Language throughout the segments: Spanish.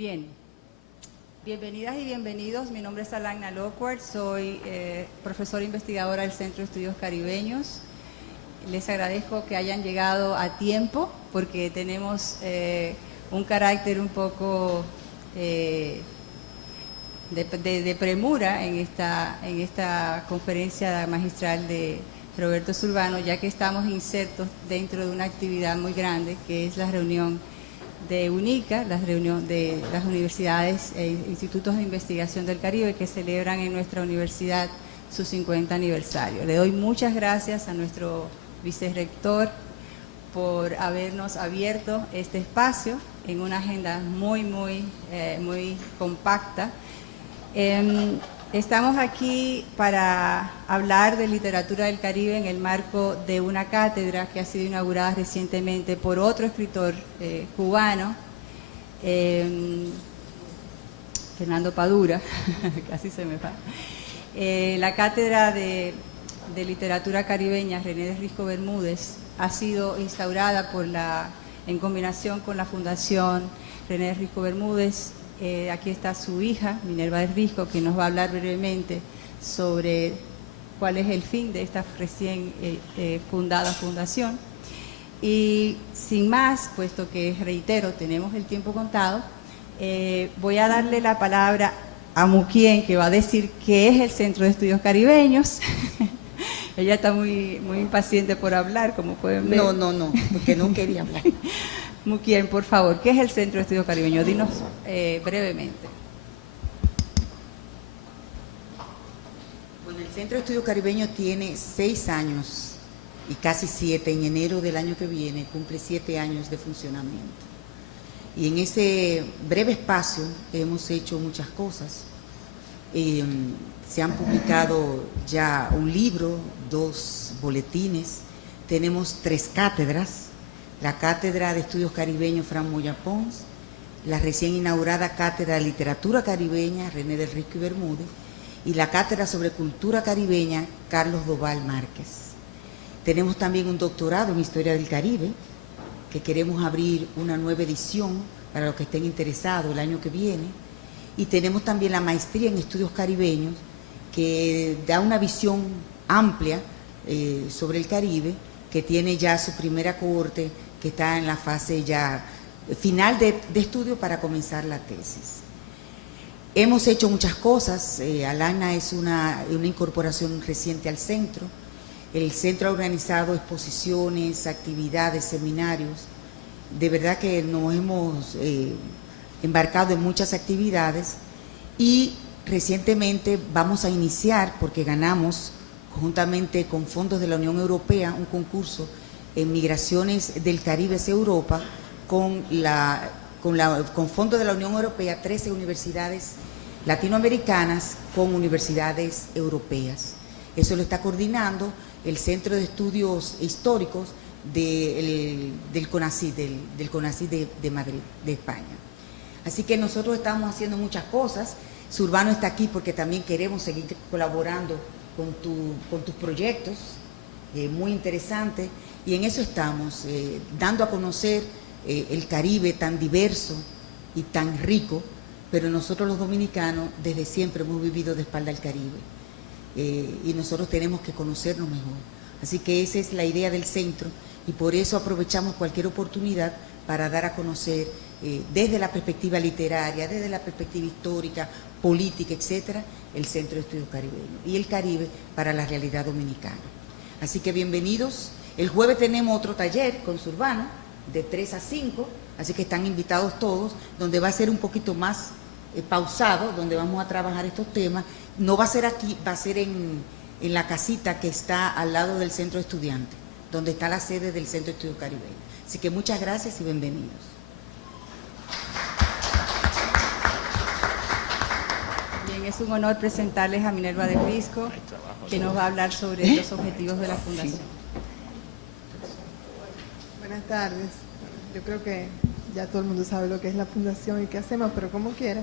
Bien, bienvenidas y bienvenidos. Mi nombre es Alagna Lockhart, soy profesora investigadora del Centro de Estudios Caribeños. Les agradezco que hayan llegado a tiempo porque tenemos un carácter un poco de premura en esta conferencia magistral de Roberto Zurbano, ya que estamos insertos dentro de una actividad muy grande que es la reunión de UNICA, la reunión de las universidades e institutos de investigación del Caribe que celebran en nuestra universidad su 50 aniversario. Le doy muchas gracias a nuestro vicerrector por habernos abierto este espacio en una agenda muy compacta. Estamos aquí para hablar de literatura del Caribe en el marco de una cátedra que ha sido inaugurada recientemente por otro escritor cubano, Fernando Padura, casi se me va. La cátedra de literatura caribeña René de Risco Bermúdez ha sido instaurada en combinación con la Fundación René de Risco Bermúdez. Aquí está su hija, Minerva del Risco, que nos va a hablar brevemente sobre cuál es el fin de esta recién fundada fundación. Y sin más, puesto que, reitero, tenemos el tiempo contado, voy a darle la palabra a Muquien, que va a decir qué es el Centro de Estudios Caribeños. Ella está muy impaciente por hablar, como pueden ver. No, porque no quería hablar. Muquien, por favor, ¿qué es el Centro de Estudios Caribeños? Dinos brevemente. Bueno, el Centro de Estudios Caribeños tiene 6 años y casi 7. En enero del año que viene cumple 7 años de funcionamiento. Y en ese breve espacio hemos hecho muchas cosas. Se han publicado ya un libro, 2 boletines, tenemos 3 cátedras. La Cátedra de Estudios Caribeños Fran Moya Pons, la recién inaugurada Cátedra de Literatura Caribeña René del Risco y Bermúdez y la Cátedra sobre Cultura Caribeña Carlos Doval Márquez. Tenemos también un doctorado en Historia del Caribe, que queremos abrir una nueva edición para los que estén interesados el año que viene, y tenemos también la maestría en Estudios Caribeños, que da una visión amplia sobre el Caribe, que tiene ya su primera cohorte, que está en la fase ya final de estudio para comenzar la tesis. Hemos hecho muchas cosas. Alagna es una incorporación reciente al centro. El centro ha organizado exposiciones, actividades, seminarios. De verdad que nos hemos embarcado en muchas actividades y recientemente vamos a iniciar, porque ganamos conjuntamente con fondos de la Unión Europea un concurso en migraciones del Caribe hacia Europa, con fondos de la Unión Europea, 13 universidades latinoamericanas con universidades europeas. Eso lo está coordinando el Centro de Estudios Históricos del CONACYT, del CONACYT de Madrid, de España. Así que nosotros estamos haciendo muchas cosas. Zurbano está aquí porque también queremos seguir colaborando con tus proyectos, muy interesante, y en eso estamos, dando a conocer el Caribe tan diverso y tan rico, pero nosotros los dominicanos desde siempre hemos vivido de espalda al Caribe, y nosotros tenemos que conocernos mejor. Así que esa es la idea del centro, y por eso aprovechamos cualquier oportunidad para dar a conocer desde la perspectiva literaria, desde la perspectiva histórica, política, etcétera, el Centro de Estudios Caribeños y el Caribe para la realidad dominicana. Así que bienvenidos. El jueves tenemos otro taller con Zurbano de 3 a 5, así que están invitados todos, donde va a ser un poquito más pausado, donde vamos a trabajar estos temas. No va a ser aquí, va a ser en la casita que está al lado del Centro de Estudiantes, donde está la sede del Centro de Estudios Caribeños. Así que muchas gracias y bienvenidos. Bien, es un honor presentarles a Minerva del Risco, que nos va a hablar sobre los objetivos de la Fundación. Sí. Buenas tardes. Yo creo que ya todo el mundo sabe lo que es la Fundación y qué hacemos, pero como quiera.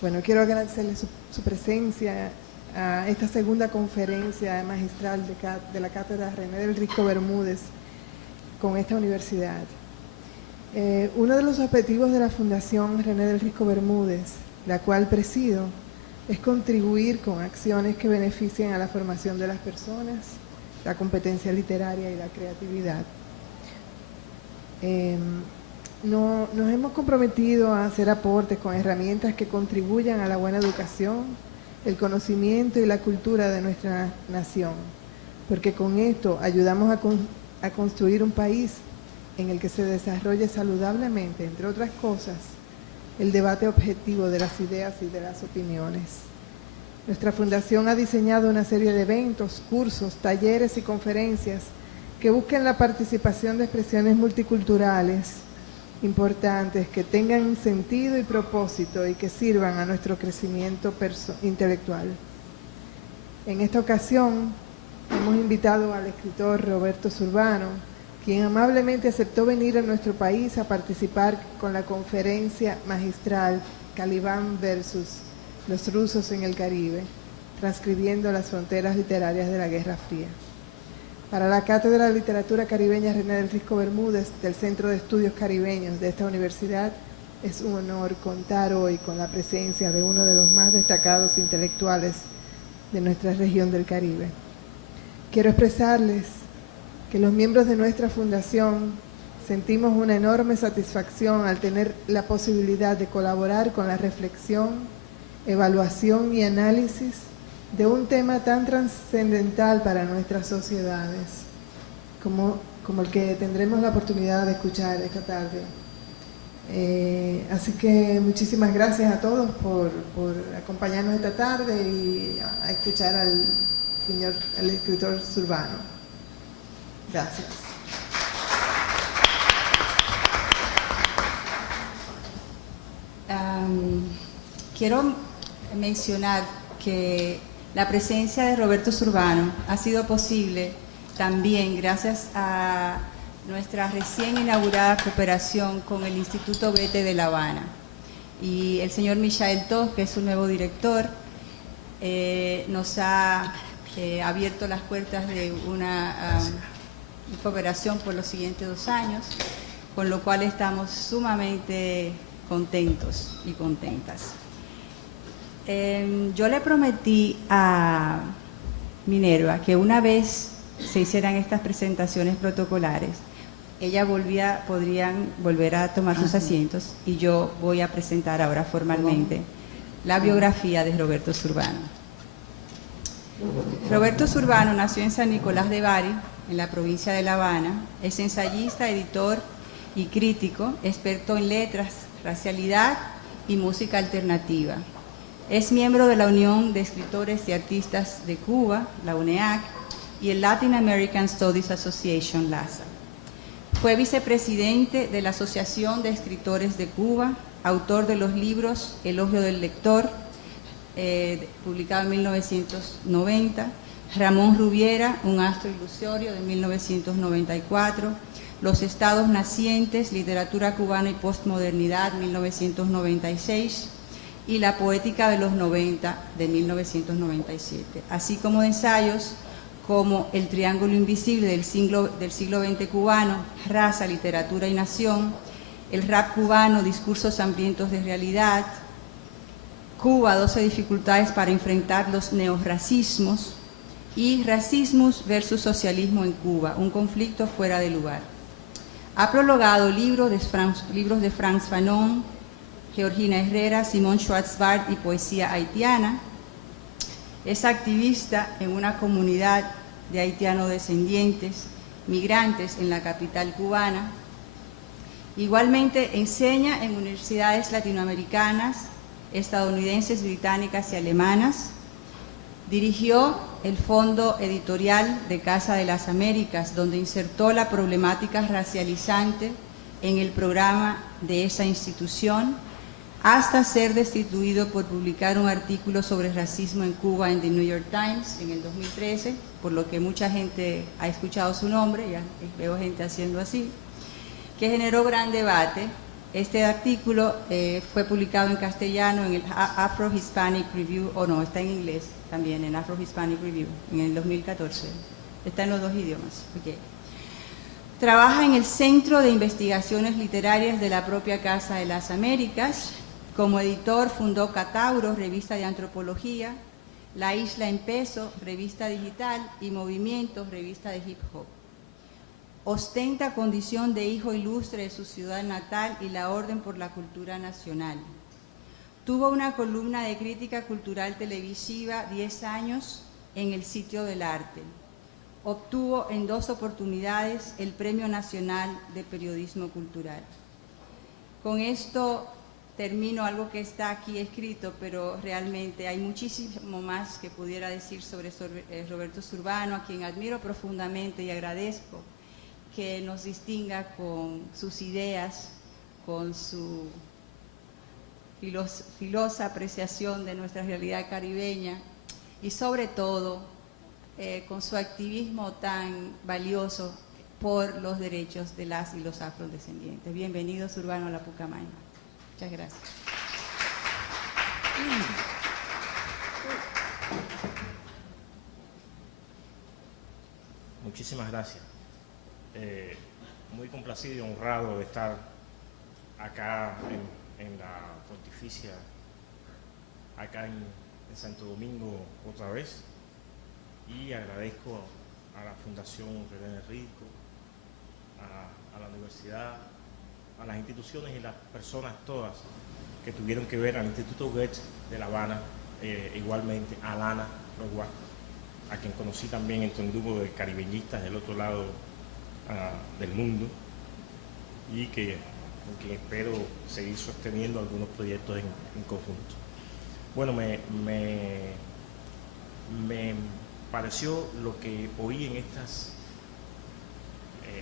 Bueno, quiero agradecerle su presencia a esta segunda conferencia magistral de la Cátedra René del Risco Bermúdez con esta universidad. Uno de los objetivos de la Fundación René del Risco Bermúdez, la cual presido, es contribuir con acciones que beneficien a la formación de las personas, la competencia literaria y la creatividad. Nos hemos comprometido a hacer aportes con herramientas que contribuyan a la buena educación, el conocimiento y la cultura de nuestra nación, porque con esto ayudamos a construir un país en el que se desarrolle saludablemente, entre otras cosas, el debate objetivo de las ideas y de las opiniones. Nuestra fundación ha diseñado una serie de eventos, cursos, talleres y conferencias que busquen la participación de expresiones multiculturales importantes, que tengan sentido y propósito y que sirvan a nuestro crecimiento intelectual. En esta ocasión hemos invitado al escritor Roberto Zurbano, quien amablemente aceptó venir a nuestro país a participar con la conferencia magistral Calibán versus los rusos en el Caribe, transcribiendo las fronteras literarias de la Guerra Fría. Para la Cátedra de Literatura Caribeña René del Risco Bermúdez del Centro de Estudios Caribeños de esta universidad, es un honor contar hoy con la presencia de uno de los más destacados intelectuales de nuestra región del Caribe. Quiero expresarles que los miembros de nuestra fundación sentimos una enorme satisfacción al tener la posibilidad de colaborar con la reflexión, evaluación y análisis de un tema tan trascendental para nuestras sociedades como el que tendremos la oportunidad de escuchar esta tarde. Así que muchísimas gracias a todos por acompañarnos esta tarde y a escuchar al escritor Zurbano. Gracias. Quiero mencionar que la presencia de Roberto Zurbano ha sido posible también gracias a nuestra recién inaugurada cooperación con el Instituto Goethe de La Habana. Y el señor Michael Toth, que es su nuevo director, nos ha abierto las puertas de una cooperación por los siguientes 2 años, con lo cual estamos sumamente contentos y contentas. Yo le prometí a Minerva que una vez se hicieran estas presentaciones protocolares, podrían volver a tomar sus asientos y yo voy a presentar ahora formalmente la biografía de Roberto Zurbano. Roberto Zurbano nació en San Nicolás de Bari, en la provincia de La Habana. Es ensayista, editor y crítico, experto en letras, racialidad y música alternativa. Es miembro de la Unión de Escritores y Artistas de Cuba, la UNEAC, y el Latin American Studies Association, LASA. Fue vicepresidente de la Asociación de Escritores de Cuba, autor de los libros Elogio del Lector, publicado en 1990, Ramón Rubiera, Un astro ilusorio, de 1994, Los estados nacientes, literatura cubana y postmodernidad, 1996, y La poética de los 90, de 1997, así como de ensayos como El triángulo invisible del siglo XX cubano, Raza, literatura y nación, El rap cubano, discursos hambrientos de realidad, Cuba, 12 dificultades para enfrentar los neorracismos, y Racismus versus socialismo en Cuba, un conflicto fuera de lugar. Ha prologado libros de Frantz Fanon, Georgina Herrera, Simón Schwarzbart y poesía haitiana. Es activista en una comunidad de haitiano-descendientes, migrantes en la capital cubana. Igualmente enseña en universidades latinoamericanas, estadounidenses, británicas y alemanas. Dirigió el Fondo Editorial de Casa de las Américas, donde insertó la problemática racializante en el programa de esa institución, hasta ser destituido por publicar un artículo sobre racismo en Cuba en The New York Times en el 2013, por lo que mucha gente ha escuchado su nombre, ya veo gente haciendo así, que generó gran debate. Este artículo fue publicado en castellano en el Afro-Hispanic Review, o no, está en inglés también, en Afro-Hispanic Review, en el 2014. Está en los 2 idiomas. Okay. Trabaja en el Centro de Investigaciones Literarias de la propia Casa de las Américas. Como editor fundó Catauros, revista de antropología, La Isla en Peso, revista digital, y Movimientos, revista de hip hop. Ostenta condición de hijo ilustre de su ciudad natal y la Orden por la Cultura Nacional. Tuvo una columna de crítica cultural televisiva 10 años en El Sitio del Arte. Obtuvo en 2 oportunidades el Premio Nacional de Periodismo Cultural. Con esto termino algo que está aquí escrito, pero realmente hay muchísimo más que pudiera decir sobre Roberto Zurbano, a quien admiro profundamente y agradezco que nos distinga con sus ideas, con su filosa apreciación de nuestra realidad caribeña y sobre todo con su activismo tan valioso por los derechos de las y los afrodescendientes. Bienvenido, Zurbano, a la Pucamaima. Muchas gracias. Muchísimas gracias. Muy complacido y honrado de estar acá en la Pontificia, acá en Santo Domingo otra vez, y agradezco a la Fundación René Rico, a la universidad, a las instituciones y las personas todas que tuvieron que ver, al Instituto Goethe de La Habana, igualmente a Lana Roguá, a quien conocí también entre un grupo de caribeñistas del otro lado del mundo, y con quien espero seguir sosteniendo algunos proyectos en conjunto. Bueno, me pareció lo que oí en estas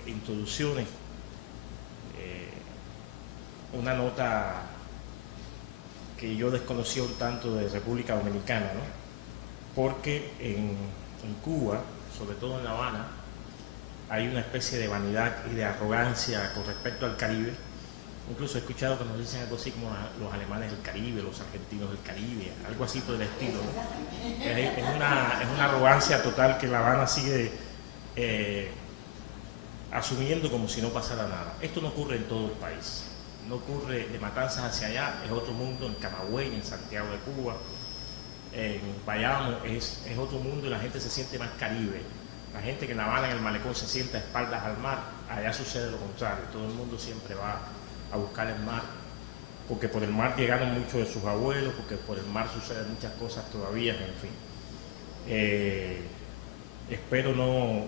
introducciones, una nota que yo desconocía un tanto de República Dominicana, ¿no? Porque en Cuba, sobre todo en La Habana, hay una especie de vanidad y de arrogancia con respecto al Caribe. Incluso he escuchado que nos dicen algo así como los alemanes del Caribe, los argentinos del Caribe, algo así por el estilo, ¿no? Es una arrogancia total que La Habana sigue asumiendo como si no pasara nada. Esto no ocurre en todo el país. No ocurre de Matanzas hacia allá, es otro mundo, en Camagüey, en Santiago de Cuba, en Bayamo, es otro mundo y la gente se siente más caribe. La gente que en La Habana, en el malecón, se sienta a espaldas al mar, allá sucede lo contrario. Todo el mundo siempre va a buscar el mar, porque por el mar llegaron muchos de sus abuelos, porque por el mar suceden muchas cosas todavía, en fin. Espero no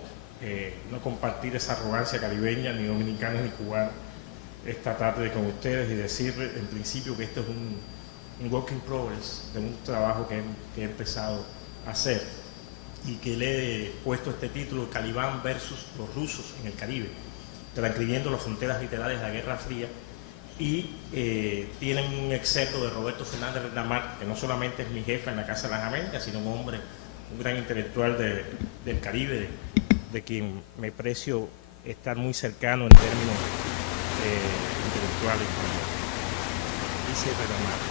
compartir esa arrogancia caribeña, ni dominicana ni cubana, esta tarde con ustedes, y decirles en principio que esto es un work in progress de un trabajo que he empezado a hacer y que le he puesto este título, Calibán versus los rusos en el Caribe, transcribiendo las fronteras literarias de la Guerra Fría, y tienen un excerto de Roberto Fernández Rendamar, que no solamente es mi jefe en la Casa de las Américas, sino un gran intelectual del Caribe, de quien me precio estar muy cercano en términos intelectuales. Dice Rendamar: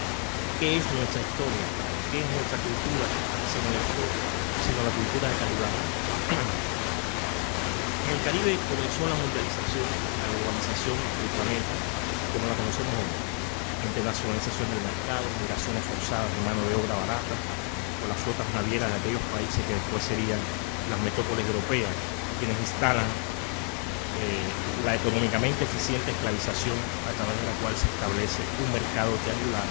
¿qué es nuestra historia? ¿Qué es nuestra cultura? Sino la cultura de Calibán. En el Caribe comenzó la mundialización, la globalización del planeta, como la conocemos hoy. Internacionalización del mercado, migraciones forzadas de mano de obra barata, o las flotas navieras de aquellos países que después serían las metrópoles europeas, quienes instalan la económicamente eficiente esclavización a través de la cual se establece un mercado triangular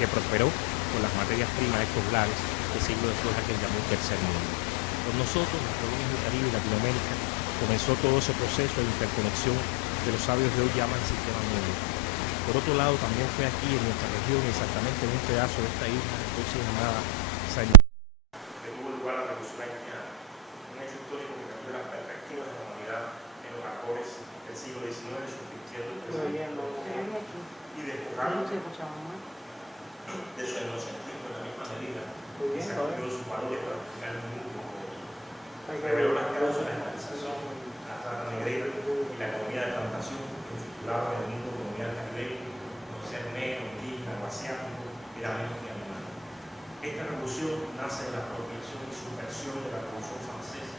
que prosperó con las materias primas de estos lares del siglo de Flora, que llamó Tercer Mundo. Con nosotros, las colonias del Caribe y Latinoamérica, comenzó todo ese proceso de interconexión que los sabios de hoy llaman sistema mundo. Por otro lado, también fue aquí en nuestra región, exactamente en un pedazo de esta isla, entonces llamada San Miguel, que tuvo lugar la Revolución Haitiana, un hecho histórico que cambió las perspectivas de la humanidad en los actores del siglo XIX, subvirtiendo el presente y despojando de su etnocentrismo en la misma medida que se cambió sus valores para fijar el mundo como otro. Reveló las causas de la estabilización, la trata negrera y la economía de plantación que circulaban en el mundo colonial caribeño, como ser negro, indígena o asiático, era menos que animal. Esta revolución nace de la apropiación y subversión de la Revolución Francesa,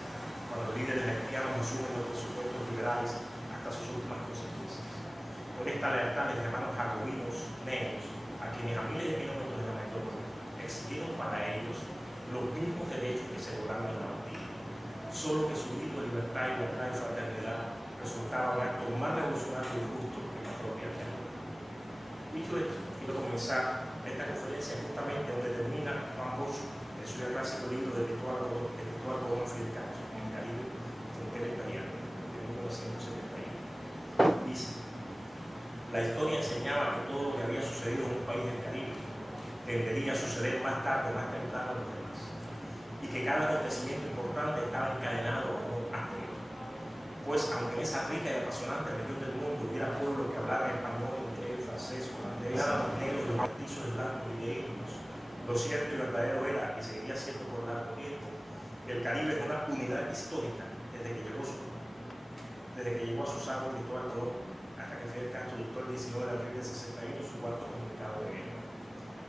cuando líderes haitianos asumen los presupuestos liberales a fue esta lealtad de los hermanos jacobinos negros, a quienes a miles de kilómetros de la metrópoli exigieron para ellos los mismos derechos que se lograron en la Bastilla, solo que su grito de libertad, igualdad y fraternidad resultaba un acto más revolucionario y justo que la propia guerra. Dicho esto, quiero comenzar esta conferencia justamente donde termina Juan Bosch en su clásico libro de Cristóbal Colón Fidel Castro, en el Caribe, frontera imperial, de 1971. Dice: la historia enseñaba que todo lo que había sucedido en un país del Caribe tendería a suceder más tarde, más temprano en los demás, y que cada acontecimiento importante estaba encadenado a un anterior. Pues aunque en esa rica y apasionante región del mundo hubiera pueblos que hablaran español, inglés, francés, holandés, negros, de mestizos, de blancos y de indios, lo cierto y verdadero era, y seguiría siendo por largo tiempo, que el Caribe es una unidad histórica desde que llegó a sus aguas Cristóbal Colón hasta que Fidel Castro dictó el 19 de abril de 61 su cuarto comunicado de guerra.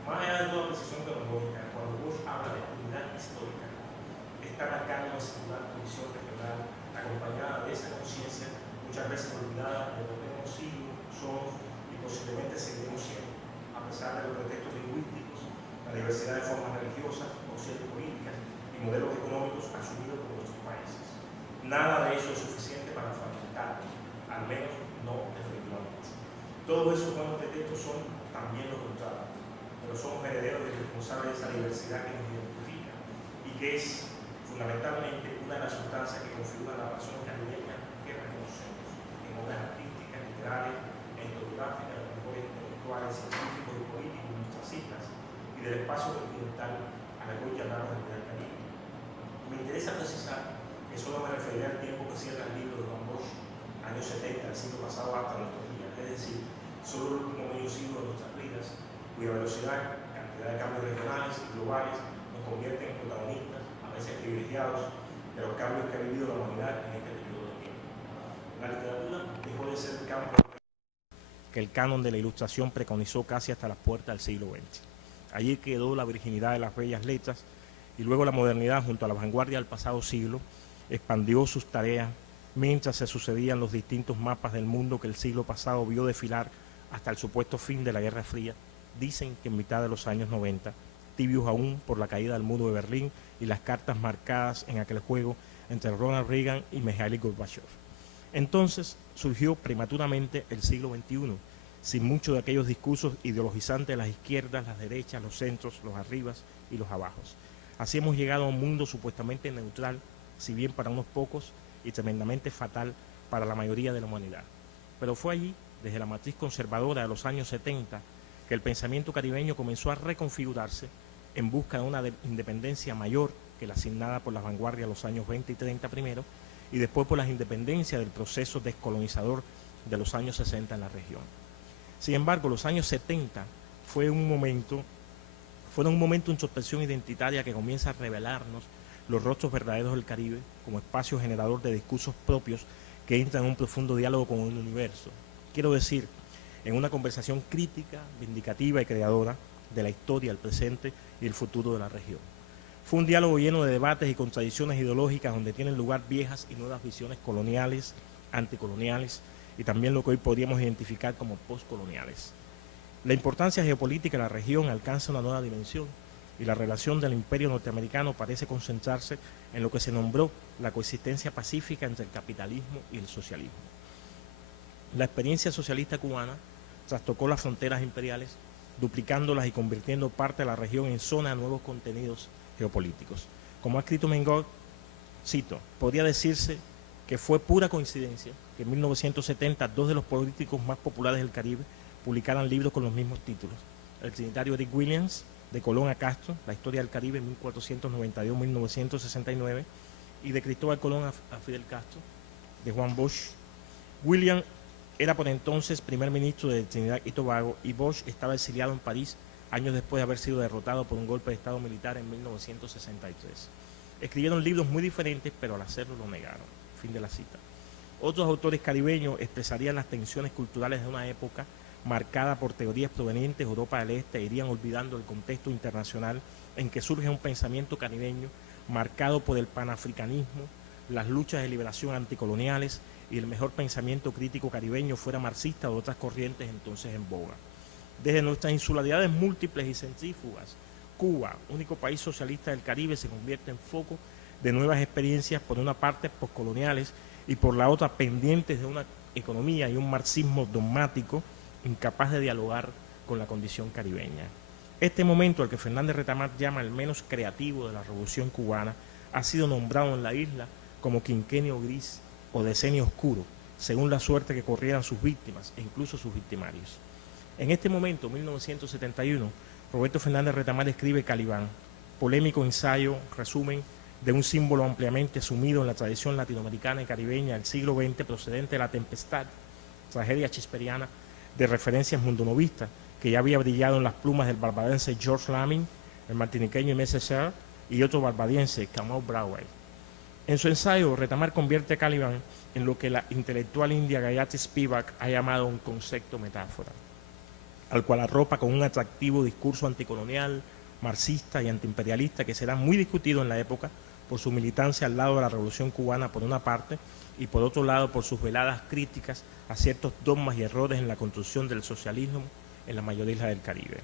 Más allá de toda precisión cronológica, cuando Bosch habla de unidad histórica, está marcando una singular condición regional acompañada de esa conciencia muchas veces olvidada de lo que hemos sido, somos y posiblemente seguiremos siendo, a pesar de los pretextos lingüísticos, la diversidad de formas religiosas, opciones políticas y modelos económicos asumidos por nuestros países. Nada de eso es suficiente para fragmentar, al menos no definitivamente. Todos esos buenos pretextos son también lo contrario, pero somos herederos y responsables de esa diversidad que nos identifica y que es fundamentalmente una de las sustancias que configuran la razón caribeña que reconocemos en obras artísticas, literarias e historiográficas de los mejores intelectuales, científicos y políticos de nuestras islas y del espacio continental a la que hoy llamamos el del Caribe. Me interesa precisar que solo me referiré al tiempo que cierra el libro de Juan Bosch, años 70 del siglo pasado hasta nuestros días, es decir, solo el último medio siglo de nuestras vidas, cuya velocidad, cantidad de cambios regionales y globales nos convierten en protagonistas, a veces privilegiados, de los cambios que ha vivido la humanidad en este periodo de tiempo. La literatura dejó de ser el campo que el canon de la Ilustración preconizó casi hasta las puertas del siglo XX. Allí quedó la virginidad de las bellas letras y luego la modernidad, junto a la vanguardia del pasado siglo, expandió sus tareas mientras se sucedían los distintos mapas del mundo que el siglo pasado vio desfilar hasta el supuesto fin de la Guerra Fría. Dicen que en mitad de los años 90, tibios aún por la caída del muro de Berlín y las cartas marcadas en aquel juego entre Ronald Reagan y Mikhail Gorbachev. Entonces surgió prematuramente el siglo XXI, sin muchos de aquellos discursos ideologizantes de las izquierdas, las derechas, los centros, los arribas y los abajos. Así hemos llegado a un mundo supuestamente neutral, si bien para unos pocos, y tremendamente fatal para la mayoría de la humanidad. Pero fue allí, desde la matriz conservadora de los años 70, que el pensamiento caribeño comenzó a reconfigurarse en busca de una independencia mayor que la asignada por las vanguardias de los años 20 y 30 primero, y después por las independencias del proceso descolonizador de los años 60 en la región. Sin embargo, los años 70 fueron un momento de introspección identitaria que comienza a revelarnos los rostros verdaderos del Caribe como espacio generador de discursos propios que entran en un profundo diálogo con el universo. Quiero decir, en una conversación crítica, vindicativa y creadora de la historia, el presente y el futuro de la región. Fue un diálogo lleno de debates y contradicciones ideológicas donde tienen lugar viejas y nuevas visiones coloniales, anticoloniales y también lo que hoy podríamos identificar como postcoloniales. La importancia geopolítica de la región alcanza una nueva dimensión y la relación del imperio norteamericano parece concentrarse en lo que se nombró la coexistencia pacífica entre el capitalismo y el socialismo. La experiencia socialista cubana trastocó las fronteras imperiales, duplicándolas y convirtiendo parte de la región en zona de nuevos contenidos geopolíticos. Como ha escrito Mengor, cito, podría decirse que fue pura coincidencia que en 1970 dos de los políticos más populares del Caribe publicaran libros con los mismos títulos. El trinitario Eric Williams, de Colón a Castro, la historia del Caribe 1492-1969, y de Cristóbal Colón a Fidel Castro, de Juan Bosch. Williams era por entonces primer ministro de Trinidad y Tobago y Bosch estaba exiliado en París años después de haber sido derrotado por un golpe de Estado militar en 1963. Escribieron libros muy diferentes, pero al hacerlo lo negaron. Fin de la cita. Otros autores caribeños expresarían las tensiones culturales de una época marcada por teorías provenientes de Europa del Este e irían olvidando el contexto internacional en que surge un pensamiento caribeño marcado por el panafricanismo, las luchas de liberación anticoloniales, y el mejor pensamiento crítico caribeño, fuera marxista o de otras corrientes entonces en boga. Desde nuestras insularidades múltiples y centrífugas, Cuba, único país socialista del Caribe, se convierte en foco de nuevas experiencias, por una parte postcoloniales y por la otra pendientes de una economía y un marxismo dogmático incapaz de dialogar con la condición caribeña. Este momento, al que Fernández Retamar llama el menos creativo de la Revolución Cubana, ha sido nombrado en la isla como quinquenio gris o decenio oscuro, según la suerte que corrieran sus víctimas e incluso sus victimarios. En este momento, 1971, Roberto Fernández Retamar escribe Calibán, polémico ensayo, resumen, de un símbolo ampliamente asumido en la tradición latinoamericana y caribeña del siglo XX, procedente de La Tempestad, tragedia shakespeariana de referencias mundonovistas, que ya había brillado en las plumas del barbadense George Lamin, el martiniqueño Aimé Césaire y otro barbadiense, Camille Brouwer. En su ensayo, Retamar convierte a Calibán en lo que la intelectual india Gayatri Spivak ha llamado un concepto metáfora, al cual arropa con un atractivo discurso anticolonial, marxista y antiimperialista que será muy discutido en la época por su militancia al lado de la Revolución Cubana por una parte y por otro lado por sus veladas críticas a ciertos dogmas y errores en la construcción del socialismo en la mayoría islas del Caribe.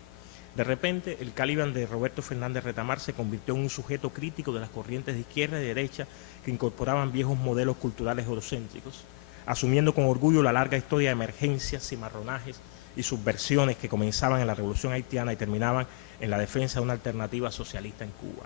De repente, el Calibán de Roberto Fernández Retamar se convirtió en un sujeto crítico de las corrientes de izquierda y derecha que incorporaban viejos modelos culturales eurocéntricos, asumiendo con orgullo la larga historia de emergencias, cimarronajes y subversiones que comenzaban en la Revolución Haitiana y terminaban en la defensa de una alternativa socialista en Cuba.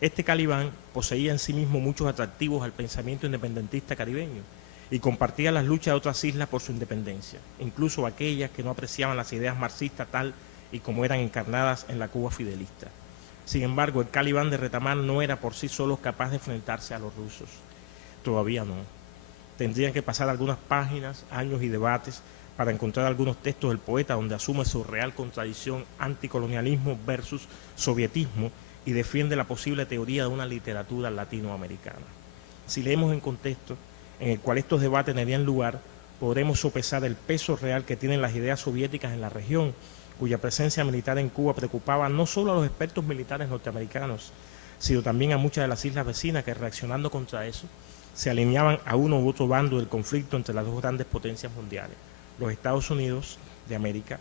Este Calibán poseía en sí mismo muchos atractivos al pensamiento independentista caribeño y compartía las luchas de otras islas por su independencia, incluso aquellas que no apreciaban las ideas marxistas tal y como eran encarnadas en la Cuba fidelista. Sin embargo, el Calibán de Retamar no era por sí solo capaz de enfrentarse a los rusos. Todavía no. Tendrían que pasar algunas páginas, años y debates para encontrar algunos textos del poeta donde asume su real contradicción anticolonialismo versus sovietismo y defiende la posible teoría de una literatura latinoamericana. Si leemos en contexto en el cual estos debates tendrían lugar, podremos sopesar el peso real que tienen las ideas soviéticas en la región, cuya presencia militar en Cuba preocupaba no solo a los expertos militares norteamericanos, sino también a muchas de las islas vecinas que, reaccionando contra eso, se alineaban a uno u otro bando del conflicto entre las dos grandes potencias mundiales, los Estados Unidos de América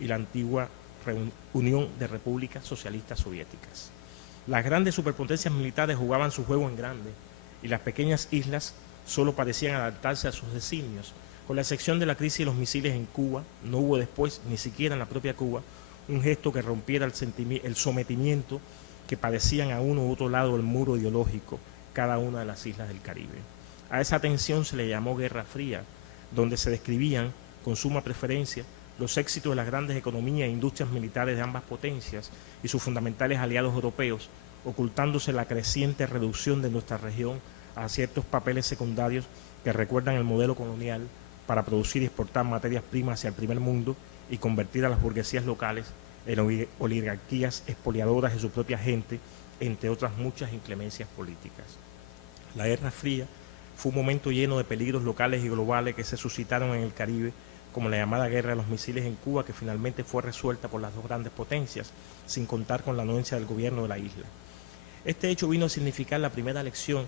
y la antigua Unión de Repúblicas Socialistas Soviéticas. Las grandes superpotencias militares jugaban su juego en grande y las pequeñas islas solo parecían adaptarse a sus designios. Con la excepción de la crisis de los misiles en Cuba, no hubo después, ni siquiera en la propia Cuba, un gesto que rompiera el sometimiento que padecían a uno u otro lado del muro ideológico cada una de las islas del Caribe. A esa tensión se le llamó Guerra Fría, donde se describían con suma preferencia los éxitos de las grandes economías e industrias militares de ambas potencias y sus fundamentales aliados europeos, ocultándose la creciente reducción de nuestra región a ciertos papeles secundarios que recuerdan el modelo colonial para producir y exportar materias primas hacia el primer mundo y convertir a las burguesías locales en oligarquías expoliadoras de su propia gente, entre otras muchas inclemencias políticas. La Guerra Fría fue un momento lleno de peligros locales y globales que se suscitaron en el Caribe, como la llamada Guerra de los Misiles en Cuba, que finalmente fue resuelta por las dos grandes potencias, sin contar con la anuencia del gobierno de la isla. Este hecho vino a significar la primera lección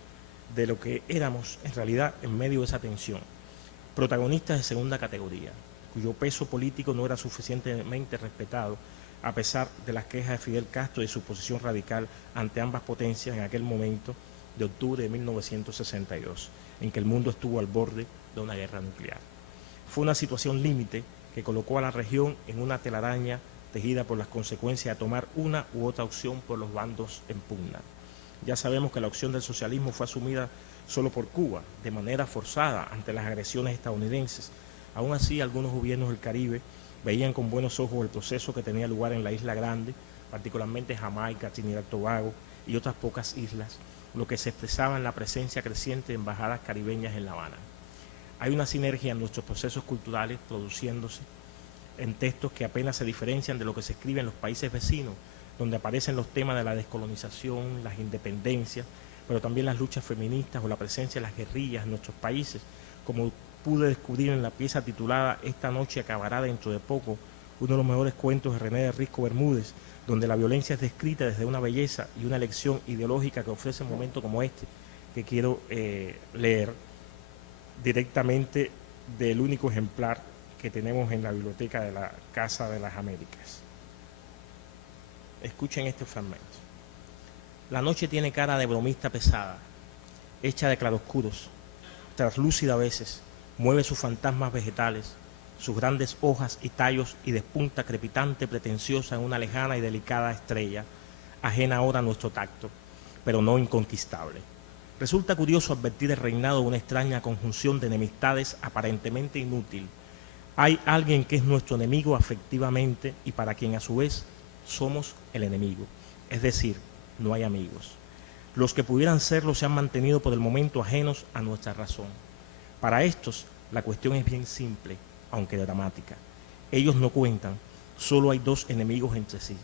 de lo que éramos en realidad en medio de esa tensión, protagonistas de segunda categoría, cuyo peso político no era suficientemente respetado a pesar de las quejas de Fidel Castro y su posición radical ante ambas potencias en aquel momento de octubre de 1962, en que el mundo estuvo al borde de una guerra nuclear. Fue una situación límite que colocó a la región en una telaraña tejida por las consecuencias de tomar una u otra opción por los bandos en pugna. Ya sabemos que la opción del socialismo fue asumida solo por Cuba, de manera forzada ante las agresiones estadounidenses. Aún así, algunos gobiernos del Caribe veían con buenos ojos el proceso que tenía lugar en la Isla Grande, particularmente Jamaica, Trinidad y Tobago y otras pocas islas, lo que se expresaba en la presencia creciente de embajadas caribeñas en La Habana. Hay una sinergia en nuestros procesos culturales produciéndose en textos que apenas se diferencian de lo que se escribe en los países vecinos, donde aparecen los temas de la descolonización, las independencias, pero también las luchas feministas o la presencia de las guerrillas en nuestros países, como pude descubrir en la pieza titulada Esta noche acabará dentro de poco, uno de los mejores cuentos de René de Risco Bermúdez, donde la violencia es descrita desde una belleza y una lección ideológica que ofrece un momento como este, que quiero leer directamente del único ejemplar que tenemos en la biblioteca de la Casa de las Américas. Escuchen este fragmento. La noche tiene cara de bromista pesada, hecha de claroscuros, traslúcida a veces, mueve sus fantasmas vegetales, sus grandes hojas y tallos y despunta crepitante, pretenciosa en una lejana y delicada estrella, ajena ahora a nuestro tacto, pero no inconquistable. Resulta curioso advertir el reinado de una extraña conjunción de enemistades aparentemente inútil. Hay alguien que es nuestro enemigo afectivamente y para quien a su vez somos el enemigo, es decir, no hay amigos. Los que pudieran serlo se han mantenido por el momento ajenos a nuestra razón. Para estos, la cuestión es bien simple, aunque dramática. Ellos no cuentan, solo hay dos enemigos entre sí.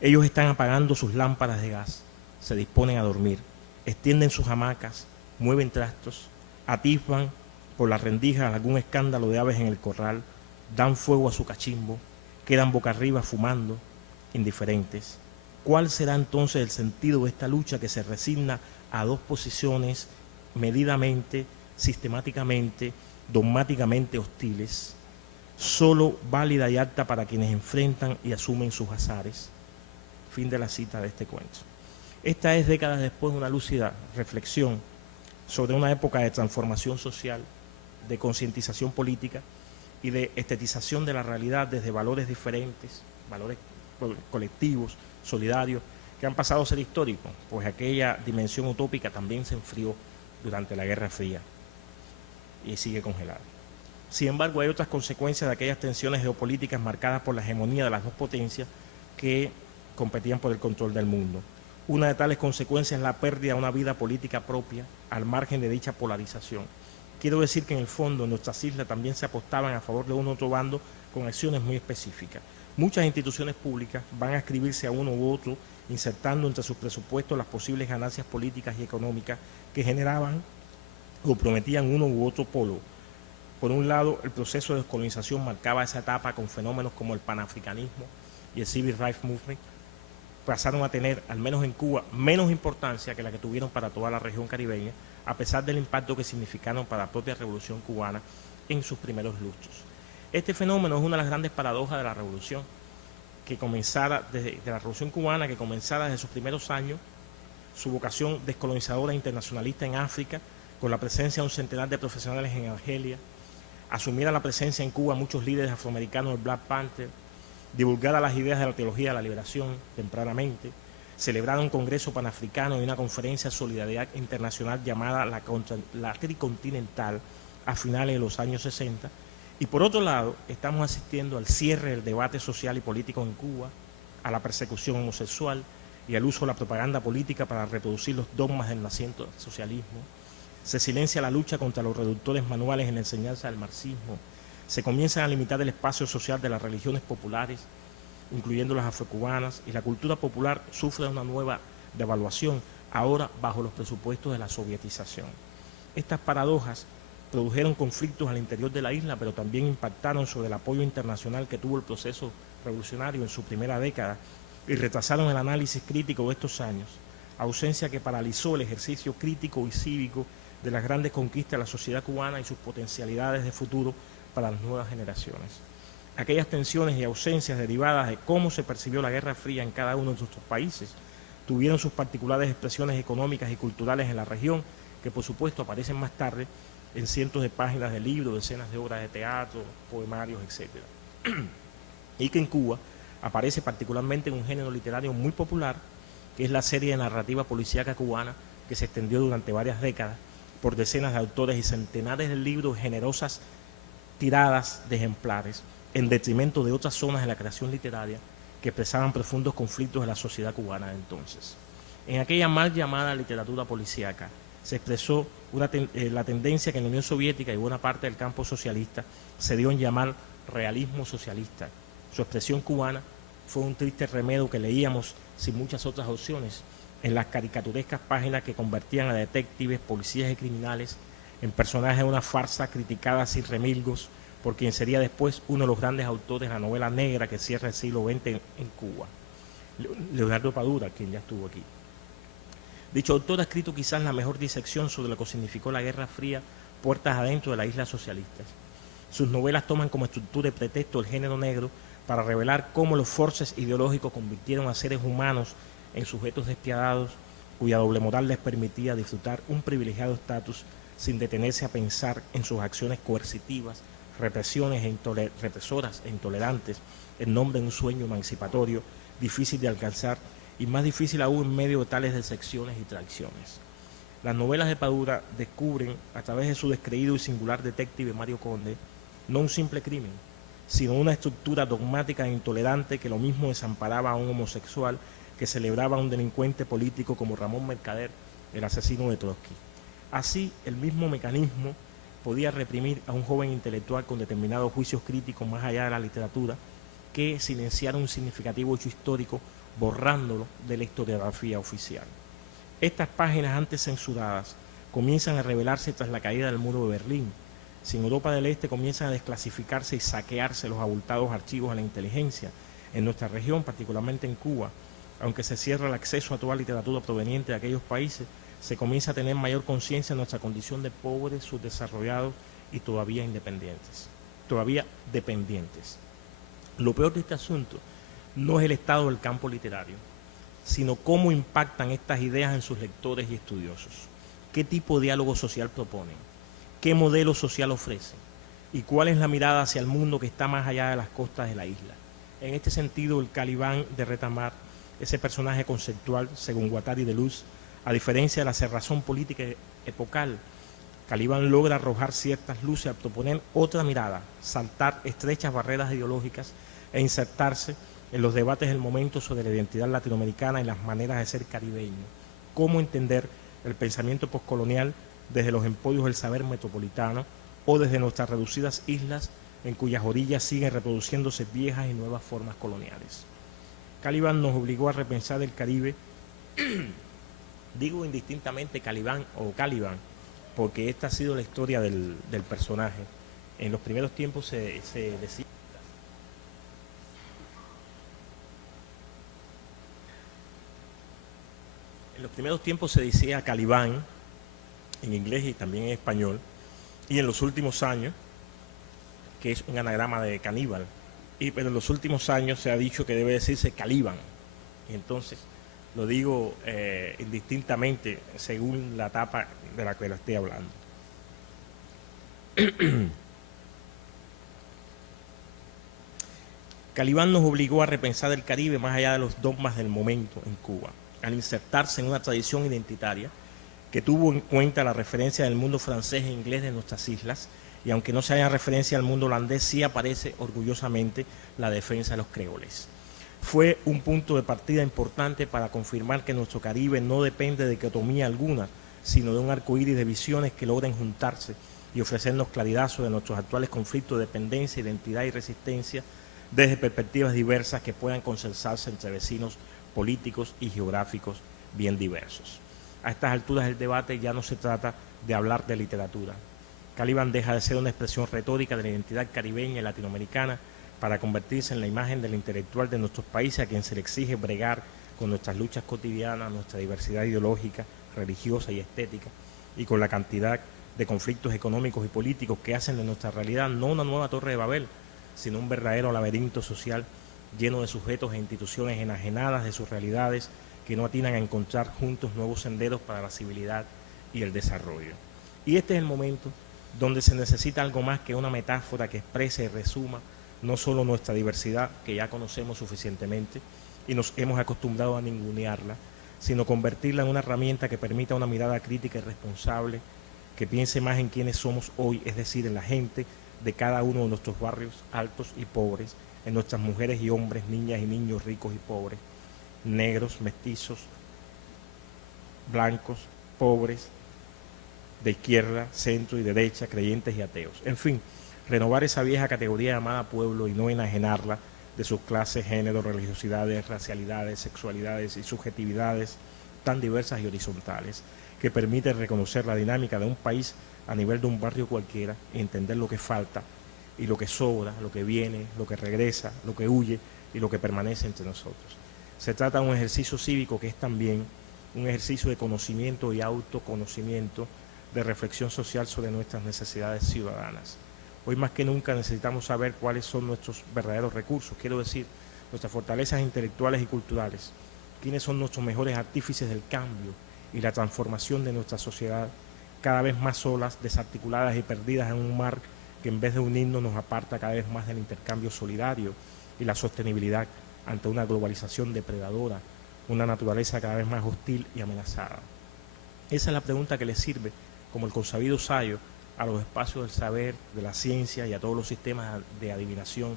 Ellos están apagando sus lámparas de gas, se disponen a dormir, extienden sus hamacas, mueven trastos, atisban por las rendijas algún escándalo de aves en el corral, dan fuego a su cachimbo, quedan boca arriba fumando, indiferentes. ¿Cuál será entonces el sentido de esta lucha que se resigna a dos posiciones medidamente, sistemáticamente, dogmáticamente hostiles, solo válida y apta para quienes enfrentan y asumen sus azares? Fin de la cita de este cuento. Esta es, décadas después, una lúcida reflexión sobre una época de transformación social, de concientización política y de estetización de la realidad desde valores diferentes, valores colectivos, solidarios, que han pasado a ser históricos, pues aquella dimensión utópica también se enfrió durante la Guerra Fría y sigue congelada. Sin embargo, hay otras consecuencias de aquellas tensiones geopolíticas marcadas por la hegemonía de las dos potencias que competían por el control del mundo. Una de tales consecuencias es la pérdida de una vida política propia al margen de dicha polarización. Quiero decir que en el fondo en nuestras islas también se apostaban a favor de uno u otro bando con acciones muy específicas. Muchas instituciones públicas van a adscribirse a uno u otro, insertando entre sus presupuestos las posibles ganancias políticas y económicas que generaban o prometían uno u otro polo. Por un lado, el proceso de descolonización marcaba esa etapa con fenómenos como el panafricanismo y el Civil Rights Movement. Pasaron a tener, al menos en Cuba, menos importancia que la que tuvieron para toda la región caribeña, a pesar del impacto que significaron para la propia revolución cubana en sus primeros lustros. Este fenómeno es una de las grandes paradojas de la revolución, de la revolución cubana, que comenzara desde sus primeros años, su vocación descolonizadora e internacionalista en África, con la presencia de un centenar de profesionales en Argelia, asumiera la presencia en Cuba muchos líderes afroamericanos del Black Panther, divulgara las ideas de la teología de la liberación tempranamente, celebrara un congreso panafricano y una conferencia de solidaridad internacional llamada la Tricontinental a finales de los años 60, y por otro lado estamos asistiendo al cierre del debate social y político en Cuba, a la persecución homosexual y al uso de la propaganda política para reproducir los dogmas del naciente socialismo. Se silencia la lucha contra los reductores manuales en la enseñanza del marxismo. Se comienzan a limitar el espacio social de las religiones populares, incluyendo las afrocubanas, y la cultura popular sufre una nueva devaluación, ahora bajo los presupuestos de la sovietización. Estas paradojas produjeron conflictos al interior de la isla, pero también impactaron sobre el apoyo internacional que tuvo el proceso revolucionario en su primera década y retrasaron el análisis crítico de estos años, ausencia que paralizó el ejercicio crítico y cívico de las grandes conquistas de la sociedad cubana y sus potencialidades de futuro para las nuevas generaciones. Aquellas tensiones y ausencias derivadas de cómo se percibió la Guerra Fría en cada uno de nuestros países tuvieron sus particulares expresiones económicas y culturales en la región, que por supuesto aparecen más tarde en cientos de páginas de libros, decenas de obras de teatro, poemarios, etc. Y que en Cuba aparece particularmente en un género literario muy popular, que es la serie de narrativa policíaca cubana, que se extendió durante varias décadas por decenas de autores y centenares de libros, generosas tiradas de ejemplares, en detrimento de otras zonas de la creación literaria que expresaban profundos conflictos de la sociedad cubana de entonces. En aquella mal llamada literatura policíaca se expresó la tendencia que en la Unión Soviética y buena parte del campo socialista se dio en llamar realismo socialista. Su expresión cubana fue un triste remedio que leíamos sin muchas otras opciones en las caricaturescas páginas que convertían a detectives, policías y criminales en personajes de una farsa criticada sin remilgos por quien sería después uno de los grandes autores de la novela negra que cierra el siglo XX en Cuba, Leonardo Padura, quien ya estuvo aquí. Dicho autor ha escrito quizás la mejor disección sobre lo que significó la Guerra Fría puertas adentro de la isla socialista. Sus novelas toman como estructura y pretexto el género negro para revelar cómo los forces ideológicos convirtieron a seres humanos en sujetos despiadados cuya doble moral les permitía disfrutar un privilegiado estatus sin detenerse a pensar en sus acciones coercitivas, represoras e intolerantes en nombre de un sueño emancipatorio difícil de alcanzar y más difícil aún en medio de tales decepciones y traiciones. Las novelas de Padura descubren, a través de su descreído y singular detective Mario Conde, no un simple crimen, sino una estructura dogmática e intolerante que lo mismo desamparaba a un homosexual que celebraba a un delincuente político como Ramón Mercader, el asesino de Trotsky. Así, el mismo mecanismo podía reprimir a un joven intelectual con determinados juicios críticos más allá de la literatura que silenciara un significativo hecho histórico borrándolo de la historiografía oficial. Estas páginas antes censuradas comienzan a revelarse tras la caída del muro de Berlín. Si en Europa del Este comienzan a desclasificarse y saquearse los abultados archivos de la inteligencia, en nuestra región, particularmente en Cuba, aunque se cierra el acceso a toda literatura proveniente de aquellos países, se comienza a tener mayor conciencia de nuestra condición de pobres, subdesarrollados y todavía dependientes. Lo peor de este asunto no es el estado del campo literario, sino cómo impactan estas ideas en sus lectores y estudiosos, qué tipo de diálogo social proponen, qué modelo social ofrecen y cuál es la mirada hacia el mundo que está más allá de las costas de la isla. En este sentido, el Calibán de Retamar, ese personaje conceptual, según Guattari de Luz, a diferencia de la cerrazón política epocal, Calibán logra arrojar ciertas luces al proponer otra mirada, saltar estrechas barreras ideológicas e insertarse en los debates del momento sobre la identidad latinoamericana y las maneras de ser caribeño. Cómo entender el pensamiento postcolonial desde los emporios del saber metropolitano o desde nuestras reducidas islas en cuyas orillas siguen reproduciéndose viejas y nuevas formas coloniales. Calibán nos obligó a repensar el Caribe. Digo indistintamente Calibán o Calibán, porque esta ha sido la historia del personaje. En los primeros tiempos se decía... En los primeros tiempos se decía Calibán, en inglés y también en español, y en los últimos años, que es un anagrama de caníbal, pero en los últimos años se ha dicho que debe decirse Calibán. Y entonces lo digo indistintamente según la etapa de la que la estoy hablando. Calibán nos obligó a repensar el Caribe más allá de los dogmas del momento en Cuba, al insertarse en una tradición identitaria que tuvo en cuenta la referencia del mundo francés e inglés de nuestras islas, y aunque no se haya referencia al mundo holandés, sí aparece orgullosamente la defensa de los creoles. Fue un punto de partida importante para confirmar que nuestro Caribe no depende de dicotomía alguna, sino de un arcoíris de visiones que logren juntarse y ofrecernos claridad sobre nuestros actuales conflictos de dependencia, identidad y resistencia desde perspectivas diversas que puedan consensuarse entre vecinos políticos y geográficos bien diversos. A estas alturas del debate ya no se trata de hablar de literatura. Calibán deja de ser una expresión retórica de la identidad caribeña y latinoamericana para convertirse en la imagen del intelectual de nuestros países a quien se le exige bregar con nuestras luchas cotidianas, nuestra diversidad ideológica, religiosa y estética, y con la cantidad de conflictos económicos y políticos que hacen de nuestra realidad no una nueva Torre de Babel, sino un verdadero laberinto social lleno de sujetos e instituciones enajenadas de sus realidades que no atinan a encontrar juntos nuevos senderos para la civilidad y el desarrollo. Y este es el momento donde se necesita algo más que una metáfora que exprese y resuma no solo nuestra diversidad, que ya conocemos suficientemente y nos hemos acostumbrado a ningunearla, sino convertirla en una herramienta que permita una mirada crítica y responsable, que piense más en quienes somos hoy, es decir, en la gente de cada uno de nuestros barrios altos y pobres, en nuestras mujeres y hombres, niñas y niños ricos y pobres, negros, mestizos, blancos, pobres, de izquierda, centro y derecha, creyentes y ateos. En fin, renovar esa vieja categoría llamada pueblo y no enajenarla de sus clases, géneros, religiosidades, racialidades, sexualidades y subjetividades tan diversas y horizontales, que permite reconocer la dinámica de un país a nivel de un barrio cualquiera y entender lo que falta y lo que sobra, lo que viene, lo que regresa, lo que huye y lo que permanece entre nosotros. Se trata de un ejercicio cívico que es también un ejercicio de conocimiento y autoconocimiento de reflexión social sobre nuestras necesidades ciudadanas. Hoy más que nunca necesitamos saber cuáles son nuestros verdaderos recursos, quiero decir, nuestras fortalezas intelectuales y culturales, quiénes son nuestros mejores artífices del cambio y la transformación de nuestra sociedad, cada vez más solas, desarticuladas y perdidas en un mar que en vez de unirnos nos aparta cada vez más del intercambio solidario y la sostenibilidad ante una globalización depredadora, una naturaleza cada vez más hostil y amenazada. Esa es la pregunta que le sirve como el consabido sayo a los espacios del saber, de la ciencia y a todos los sistemas de adivinación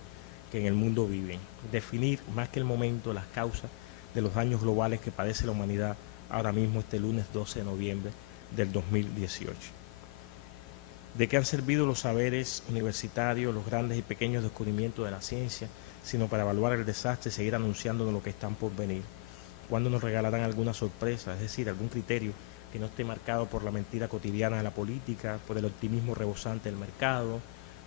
que en el mundo viven. Definir más que el momento las causas de los daños globales que padece la humanidad ahora mismo este lunes 12 de noviembre del 2018. ¿De qué han servido los saberes universitarios, los grandes y pequeños descubrimientos de la ciencia, sino para evaluar el desastre y seguir anunciándonos lo que están por venir? ¿Cuándo nos regalarán alguna sorpresa, es decir, algún criterio que no esté marcado por la mentira cotidiana de la política, por el optimismo rebosante del mercado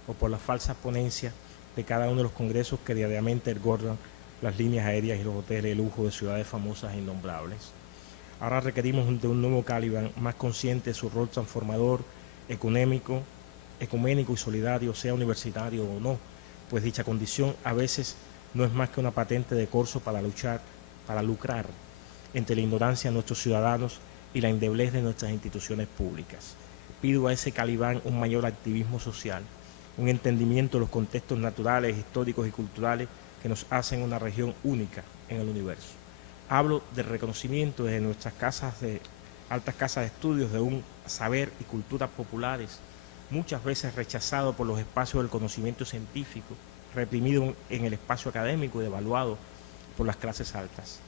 o por las falsas ponencias de cada uno de los congresos que diariamente engordan las líneas aéreas y los hoteles de lujo de ciudades famosas e innombrables? Ahora requerimos de un nuevo Caliban más consciente de su rol transformador, ecuménico y solidario, sea universitario o no, pues dicha condición a veces no es más que una patente de corso para lucrar entre la ignorancia de nuestros ciudadanos y la endeblez de nuestras instituciones públicas. Pido a ese Caliban un mayor activismo social, un entendimiento de los contextos naturales, históricos y culturales que nos hacen una región única en el universo. Hablo del reconocimiento desde nuestras altas casas de estudios de un saber y culturas populares, muchas veces rechazado por los espacios del conocimiento científico, reprimido en el espacio académico y devaluado por las clases altas.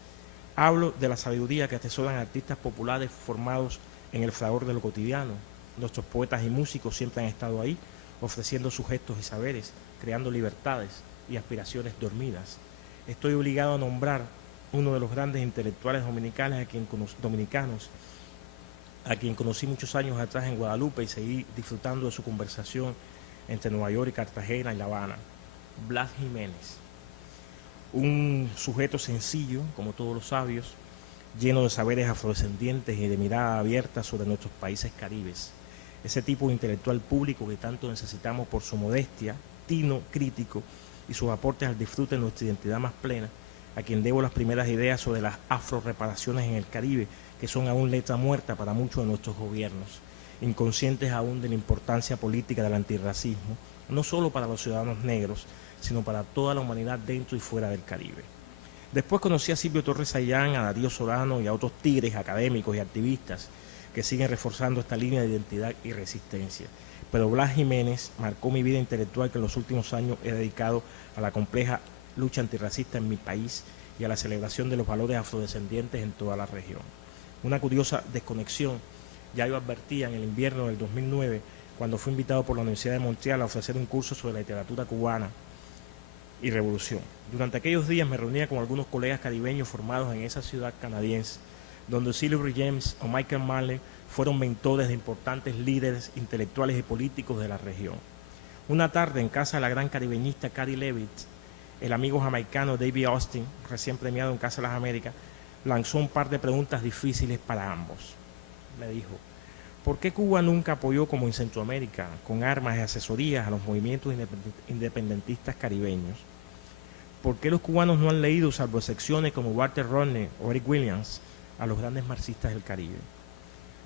Hablo de la sabiduría que atesoran artistas populares formados en el fragor de lo cotidiano. Nuestros poetas y músicos siempre han estado ahí, ofreciendo sus gestos y saberes, creando libertades y aspiraciones dormidas. Estoy obligado a nombrar uno de los grandes intelectuales dominicanos a quien conocí muchos años atrás en Guadalupe y seguí disfrutando de su conversación entre Nueva York y Cartagena y La Habana, Blas Jiménez. Un sujeto sencillo, como todos los sabios, lleno de saberes afrodescendientes y de mirada abierta sobre nuestros países caribes. Ese tipo de intelectual público que tanto necesitamos por su modestia, tino crítico y sus aportes al disfrute de nuestra identidad más plena, a quien debo las primeras ideas sobre las afroreparaciones en el Caribe, que son aún letra muerta para muchos de nuestros gobiernos, inconscientes aún de la importancia política del antirracismo, no solo para los ciudadanos negros, sino para toda la humanidad dentro y fuera del Caribe. Después conocí a Silvio Torres Sayán, a Darío Solano y a otros tigres académicos y activistas que siguen reforzando esta línea de identidad y resistencia. Pero Blas Jiménez marcó mi vida intelectual que en los últimos años he dedicado a la compleja lucha antirracista en mi país y a la celebración de los valores afrodescendientes en toda la región. Una curiosa desconexión ya yo advertía en el invierno del 2009 cuando fui invitado por la Universidad de Montreal a ofrecer un curso sobre la literatura cubana y revolución. Durante aquellos días me reunía con algunos colegas caribeños formados en esa ciudad canadiense, donde Silvery James o Michael Marley fueron mentores de importantes líderes intelectuales y políticos de la región. Una tarde en casa de la gran caribeñista Carrie Levitt, el amigo jamaicano David Austin, recién premiado en Casa de las Américas, lanzó un par de preguntas difíciles para ambos. Me dijo, ¿por qué Cuba nunca apoyó como en Centroamérica, con armas y asesorías, a los movimientos independentistas caribeños? ¿Por qué los cubanos no han leído, salvo excepciones como Walter Rodney o Eric Williams, a los grandes marxistas del Caribe?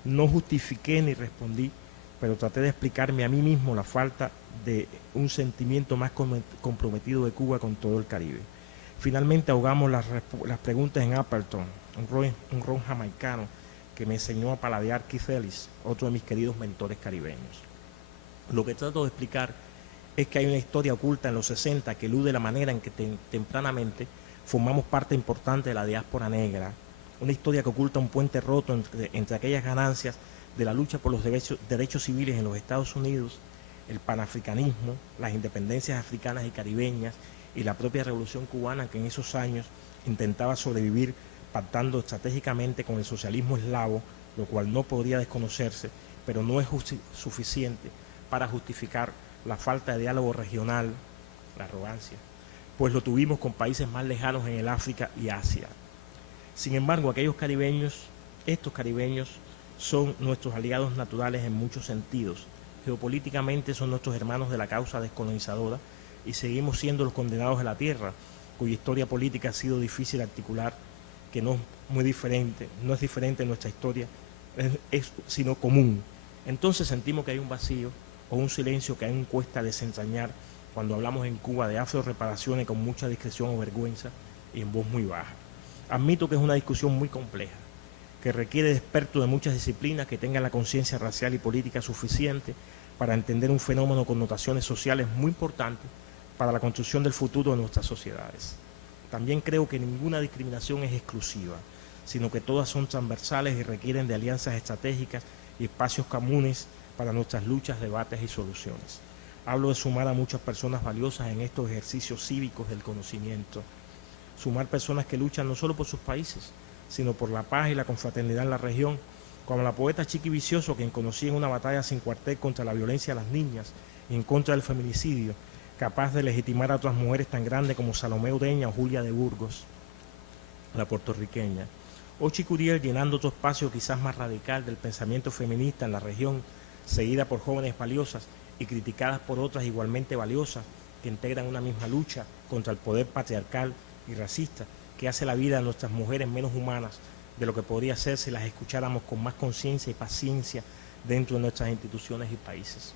No justifiqué ni respondí, pero traté de explicarme a mí mismo la falta de un sentimiento más comprometido de Cuba con todo el Caribe. Finalmente ahogamos las preguntas en Appleton, un ron jamaicano que me enseñó a paladear Keith Ellis, otro de mis queridos mentores caribeños. Lo que trato de explicar es que hay una historia oculta en los 60 que elude la manera en que tempranamente formamos parte importante de la diáspora negra, una historia que oculta un puente roto entre aquellas ganancias de la lucha por los derechos civiles en los Estados Unidos, el panafricanismo, las independencias africanas y caribeñas y la propia revolución cubana que en esos años intentaba sobrevivir pactando estratégicamente con el socialismo eslavo, lo cual no podría desconocerse, pero no es suficiente para justificar la falta de diálogo regional, la arrogancia, pues lo tuvimos con países más lejanos en el África y Asia. Sin embargo, estos caribeños son nuestros aliados naturales en muchos sentidos. Geopolíticamente son nuestros hermanos de la causa descolonizadora y seguimos siendo los condenados de la tierra, cuya historia política ha sido difícil de articular, que no es muy diferente, no es diferente en nuestra historia, sino común. Entonces sentimos que hay un vacío o un silencio que aún cuesta desentrañar cuando hablamos en Cuba de afro-reparaciones con mucha discreción o vergüenza y en voz muy baja. Admito que es una discusión muy compleja, que requiere de expertos de muchas disciplinas que tengan la conciencia racial y política suficiente para entender un fenómeno con connotaciones sociales muy importantes para la construcción del futuro de nuestras sociedades. También creo que ninguna discriminación es exclusiva, sino que todas son transversales y requieren de alianzas estratégicas y espacios comunes para nuestras luchas, debates y soluciones. Hablo de sumar a muchas personas valiosas en estos ejercicios cívicos del conocimiento, sumar personas que luchan no solo por sus países, sino por la paz y la confraternidad en la región, como la poeta Chiqui Vicioso, quien conocí en una batalla sin cuartel contra la violencia a las niñas y en contra del feminicidio, capaz de legitimar a otras mujeres tan grandes como Salomé Ureña o Julia de Burgos, la puertorriqueña. O Chicuriel llenando otro espacio quizás más radical del pensamiento feminista en la región, seguida por jóvenes valiosas y criticadas por otras igualmente valiosas que integran una misma lucha contra el poder patriarcal y racista que hace la vida de nuestras mujeres menos humanas de lo que podría ser si las escucháramos con más conciencia y paciencia dentro de nuestras instituciones y países.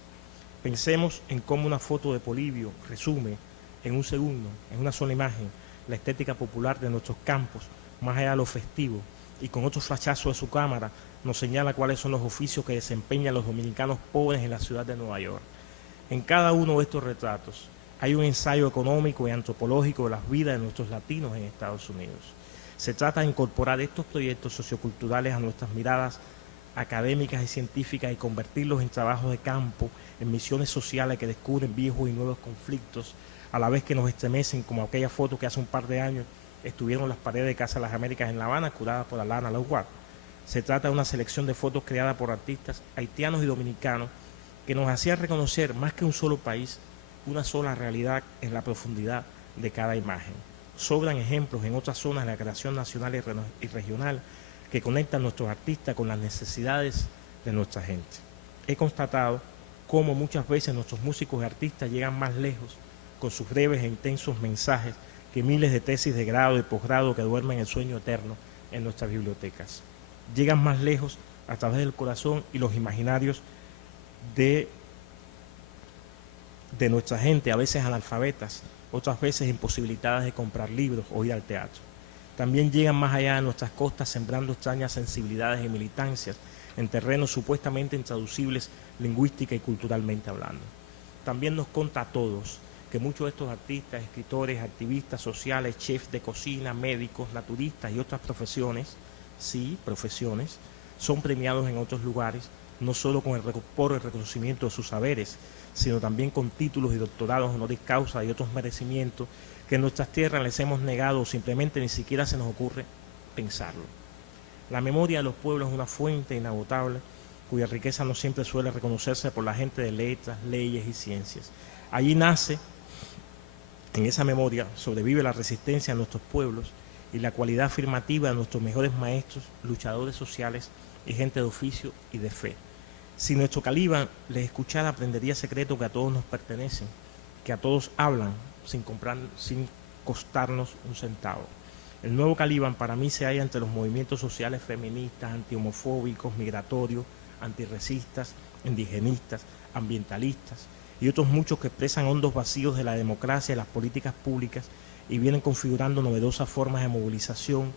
Pensemos en cómo una foto de Polibio resume en un segundo, en una sola imagen, la estética popular de nuestros campos, más allá de lo festivo, y con otro flachazo de su cámara nos señala cuáles son los oficios que desempeñan los dominicanos pobres en la ciudad de Nueva York. En cada uno de estos retratos hay un ensayo económico y antropológico de las vidas de nuestros latinos en Estados Unidos. Se trata de incorporar estos proyectos socioculturales a nuestras miradas académicas y científicas y convertirlos en trabajos de campo, en misiones sociales que descubren viejos y nuevos conflictos, a la vez que nos estremecen como aquella foto que hace un par de años estuvieron en las paredes de Casa de las Américas en La Habana, curada por Alana Lauguard. Se trata de una selección de fotos creada por artistas haitianos y dominicanos que nos hacía reconocer más que un solo país, una sola realidad en la profundidad de cada imagen. Sobran ejemplos en otras zonas de la creación nacional y regional que conectan a nuestros artistas con las necesidades de nuestra gente. He constatado cómo muchas veces nuestros músicos y artistas llegan más lejos con sus breves e intensos mensajes que miles de tesis de grado y posgrado que duermen el sueño eterno en nuestras bibliotecas. Llegan más lejos a través del corazón y los imaginarios de nuestra gente, a veces analfabetas, otras veces imposibilitadas de comprar libros o ir al teatro. También llegan más allá de nuestras costas sembrando extrañas sensibilidades y militancias en terrenos supuestamente intraducibles lingüística y culturalmente hablando. También nos conta a todos que muchos de estos artistas, escritores, activistas sociales, chefs de cocina, médicos, naturistas y otras profesiones, sí, profesiones, son premiados en otros lugares, no solo por el reconocimiento de sus saberes, sino también con títulos y doctorados honoris causa y otros merecimientos que en nuestras tierras les hemos negado o simplemente ni siquiera se nos ocurre pensarlo. La memoria de los pueblos es una fuente inagotable cuya riqueza no siempre suele reconocerse por la gente de letras, leyes y ciencias. Allí nace, en esa memoria, sobrevive la resistencia de nuestros pueblos y la cualidad afirmativa de nuestros mejores maestros, luchadores sociales y gente de oficio y de fe. Si nuestro Caliban les escuchara, aprendería secretos que a todos nos pertenecen, que a todos hablan sin costarnos un centavo. El nuevo Caliban para mí se halla entre los movimientos sociales feministas, antihomofóbicos, migratorios, antirracistas, indigenistas, ambientalistas y otros muchos que expresan hondos vacíos de la democracia y las políticas públicas y vienen configurando novedosas formas de movilización,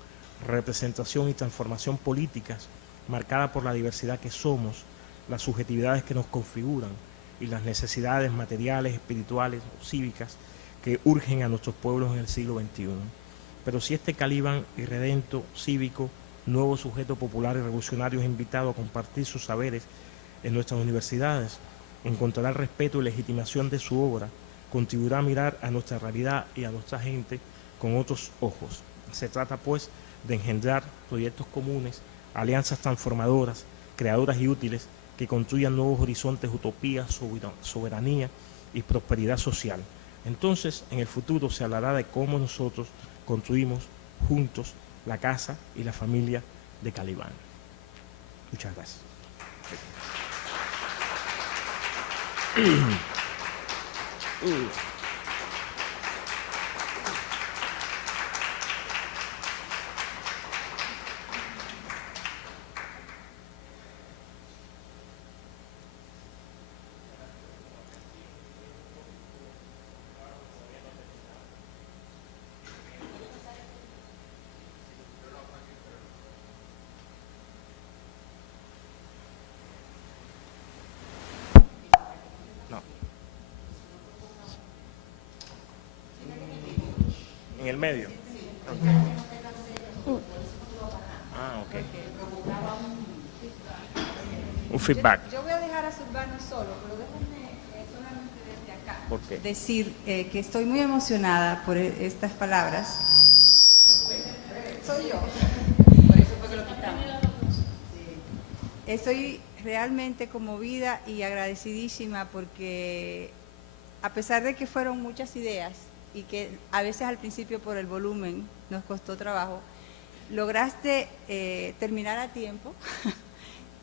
representación y transformación políticas marcadas por la diversidad que somos, las subjetividades que nos configuran y las necesidades materiales, espirituales o cívicas que urgen a nuestros pueblos en el siglo XXI. Pero si este Caliban irredento, cívico, nuevo sujeto popular y revolucionario es invitado a compartir sus saberes en nuestras universidades, encontrará el respeto y legitimación de su obra, contribuirá a mirar a nuestra realidad y a nuestra gente con otros ojos. Se trata, pues, de engendrar proyectos comunes, alianzas transformadoras, creadoras y útiles, que construyan nuevos horizontes, utopías, soberanía y prosperidad social. Entonces, en el futuro se hablará de cómo nosotros construimos juntos la casa y la familia de Caliban. Muchas gracias. No. En el medio. Ah, ok. Un feedback. Yo voy a dejar a Zurbano solo, pero déjenme solamente desde acá ¿Por qué? decir que estoy muy emocionada por estas palabras. Soy yo. Por eso fue que lo quitamos. Estoy realmente conmovida y agradecidísima porque a pesar de que fueron muchas ideas y que a veces al principio por el volumen nos costó trabajo, lograste terminar a tiempo.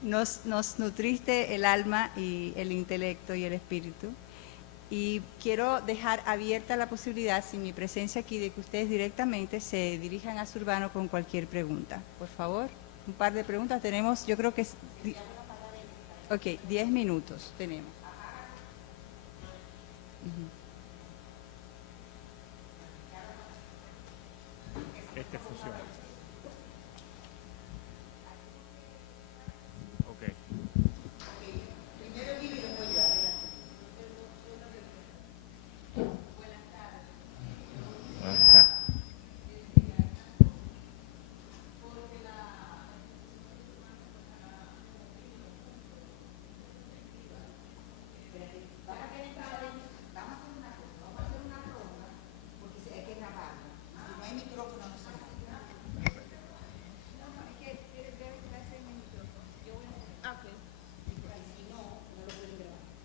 Nos nutriste el alma y el intelecto y el espíritu. Y quiero dejar abierta la posibilidad, sin mi presencia aquí, de que ustedes directamente se dirijan a Zurbano con cualquier pregunta. Por favor, un par de preguntas. Tenemos, yo creo que es... Ok, 10 minutos tenemos. Este funciona. Ok. Acá.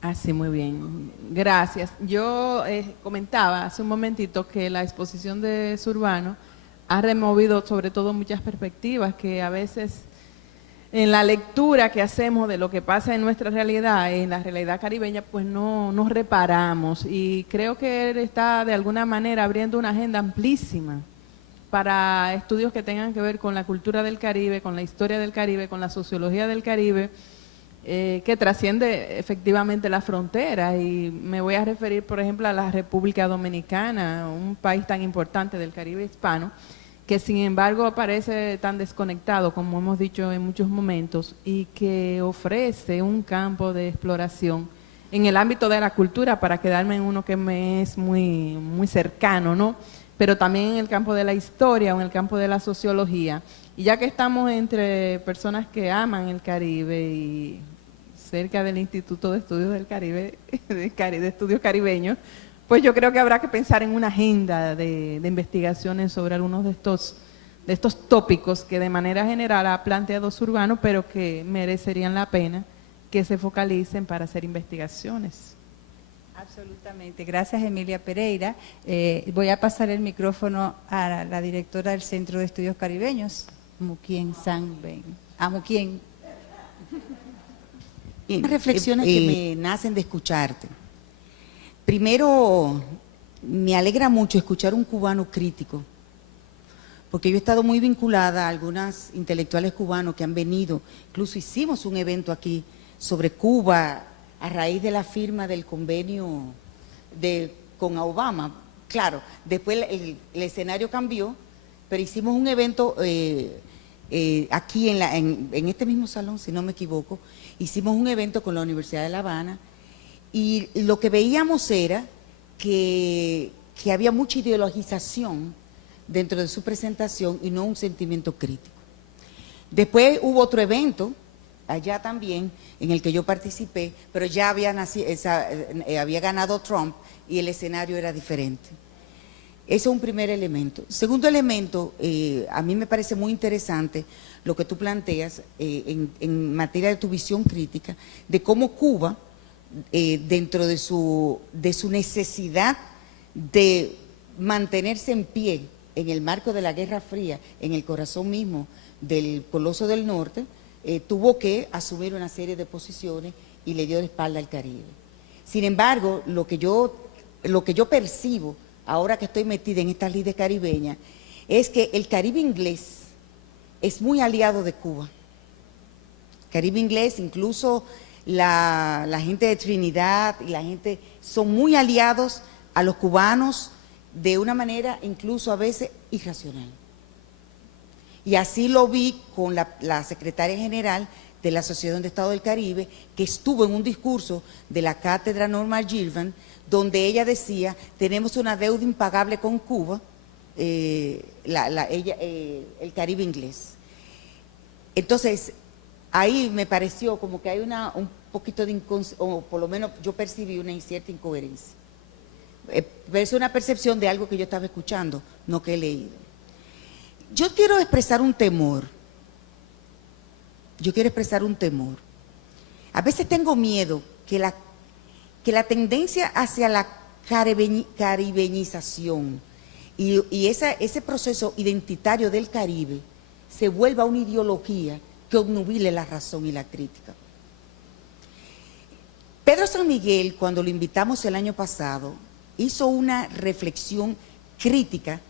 Ah, sí, muy bien. Gracias. Yo comentaba hace un momentito que la exposición de Zurbano ha removido sobre todo muchas perspectivas que a veces en la lectura que hacemos de lo que pasa en nuestra realidad, en la realidad caribeña, pues no nos reparamos. Y creo que él está de alguna manera abriendo una agenda amplísima para estudios que tengan que ver con la cultura del Caribe, con la historia del Caribe, con la sociología del Caribe, que trasciende efectivamente la frontera. Y me voy a referir, por ejemplo, a la República Dominicana, un país tan importante del Caribe hispano, que sin embargo parece tan desconectado, como hemos dicho en muchos momentos, y que ofrece un campo de exploración en el ámbito de la cultura, para quedarme en uno que me es muy, muy cercano, ¿no? Pero también en el campo de la historia o en el campo de la sociología. Y ya que estamos entre personas que aman el Caribe y cerca del Instituto de Estudios del Caribe, de Estudios Caribeños, pues yo creo que habrá que pensar en una agenda de investigaciones sobre algunos de estos tópicos que de manera general ha planteado Zurbano, pero que merecerían la pena que se focalicen para hacer investigaciones. Absolutamente. Gracias, Emilia Pereira. Voy a pasar el micrófono a la directora del Centro de Estudios Caribeños, Muquien Sanben. A Muquien. Bien, reflexiones que me nacen de escucharte. Primero, me alegra mucho escuchar un cubano crítico, porque yo he estado muy vinculada a algunas intelectuales cubanos que han venido, incluso hicimos un evento aquí sobre Cuba a raíz de la firma del convenio con Obama. Claro, después el escenario cambió, pero hicimos un evento aquí en este mismo salón, si no me equivoco, hicimos un evento con la Universidad de La Habana, y lo que veíamos era que había mucha ideologización dentro de su presentación y no un sentimiento crítico. Después hubo otro evento allá también, en el que yo participé, pero ya había ganado Trump y el escenario era diferente. Ese es un primer elemento. Segundo elemento, a mí me parece muy interesante lo que tú planteas en materia de tu visión crítica, de cómo Cuba, dentro de su necesidad de mantenerse en pie en el marco de la Guerra Fría, en el corazón mismo del Coloso del Norte, tuvo que asumir una serie de posiciones y le dio la espalda al Caribe. Sin embargo, lo que yo percibo ahora que estoy metida en estas lides caribeñas es que el Caribe inglés es muy aliado de Cuba. Caribe inglés, incluso la gente de Trinidad y la gente son muy aliados a los cubanos de una manera incluso a veces irracional. Y así lo vi con la secretaria general de la Asociación de Estados del Caribe, que estuvo en un discurso de la cátedra Norma Girvan, donde ella decía, tenemos una deuda impagable con Cuba, el Caribe inglés. Entonces, ahí me pareció como que hay un poquito de o por lo menos yo percibí una cierta incoherencia. Pero es una percepción de algo que yo estaba escuchando, no que he leído. Yo quiero expresar un temor. A veces tengo miedo que la tendencia hacia la caribeñización y ese proceso identitario del Caribe se vuelva una ideología que obnubile la razón y la crítica. Pedro San Miguel, cuando lo invitamos el año pasado, hizo una reflexión crítica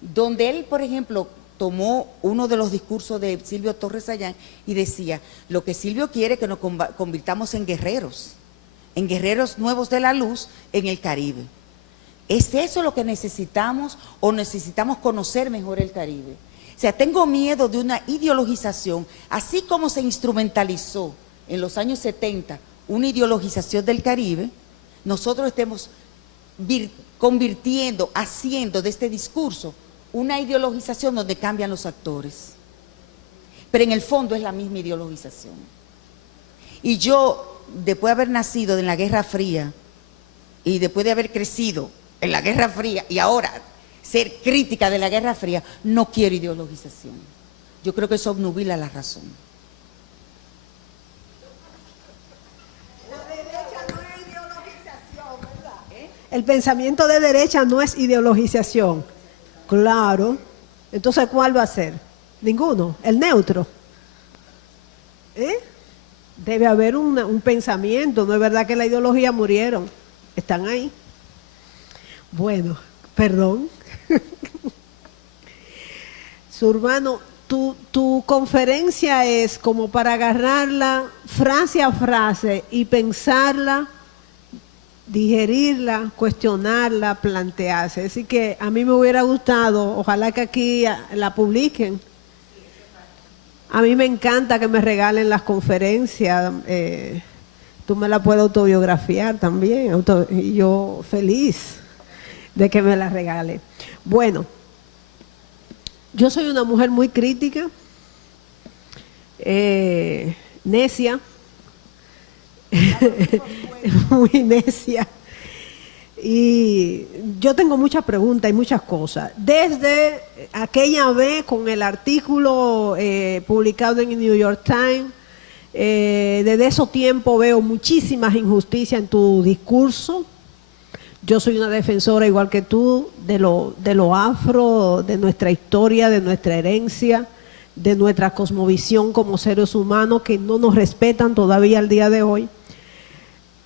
donde él, por ejemplo, tomó uno de los discursos de Silvio Torres Allán y decía, lo que Silvio quiere es que nos convirtamos en guerreros nuevos de la luz en el Caribe. ¿Es eso lo que necesitamos o necesitamos conocer mejor el Caribe? O sea, tengo miedo de una ideologización, así como se instrumentalizó en los años 70 una ideologización del Caribe, nosotros estemos convirtiendo, haciendo de este discurso una ideologización donde cambian los actores. Pero en el fondo es la misma ideologización. Y yo, después de haber nacido en la Guerra Fría y después de haber crecido en la Guerra Fría y ahora ser crítica de la Guerra Fría, no quiero ideologización. Yo creo que eso obnubila la razón. La derecha no es ideologización, ¿verdad? El pensamiento de derecha no es ideologización. Claro. Entonces, ¿cuál va a ser? Ninguno. El neutro. Debe haber un pensamiento. No es verdad que la ideología murieron. Están ahí. Bueno, perdón. Zurbano, tu conferencia es como para agarrarla frase a frase y pensarla, digerirla, cuestionarla, plantearse. Así que a mí me hubiera gustado, ojalá que aquí la publiquen. A mí me encanta que me regalen las conferencias. Tú me la puedes autobiografiar también. Y yo feliz de que me la regale. Bueno, yo soy una mujer muy crítica, necia, muy necia, y yo tengo muchas preguntas y muchas cosas. Desde aquella vez con el artículo publicado en el New York Times, desde ese tiempo veo muchísimas injusticias en tu discurso. Yo soy una defensora, igual que tú, de lo afro, de nuestra historia, de nuestra herencia, de nuestra cosmovisión como seres humanos que no nos respetan todavía al día de hoy.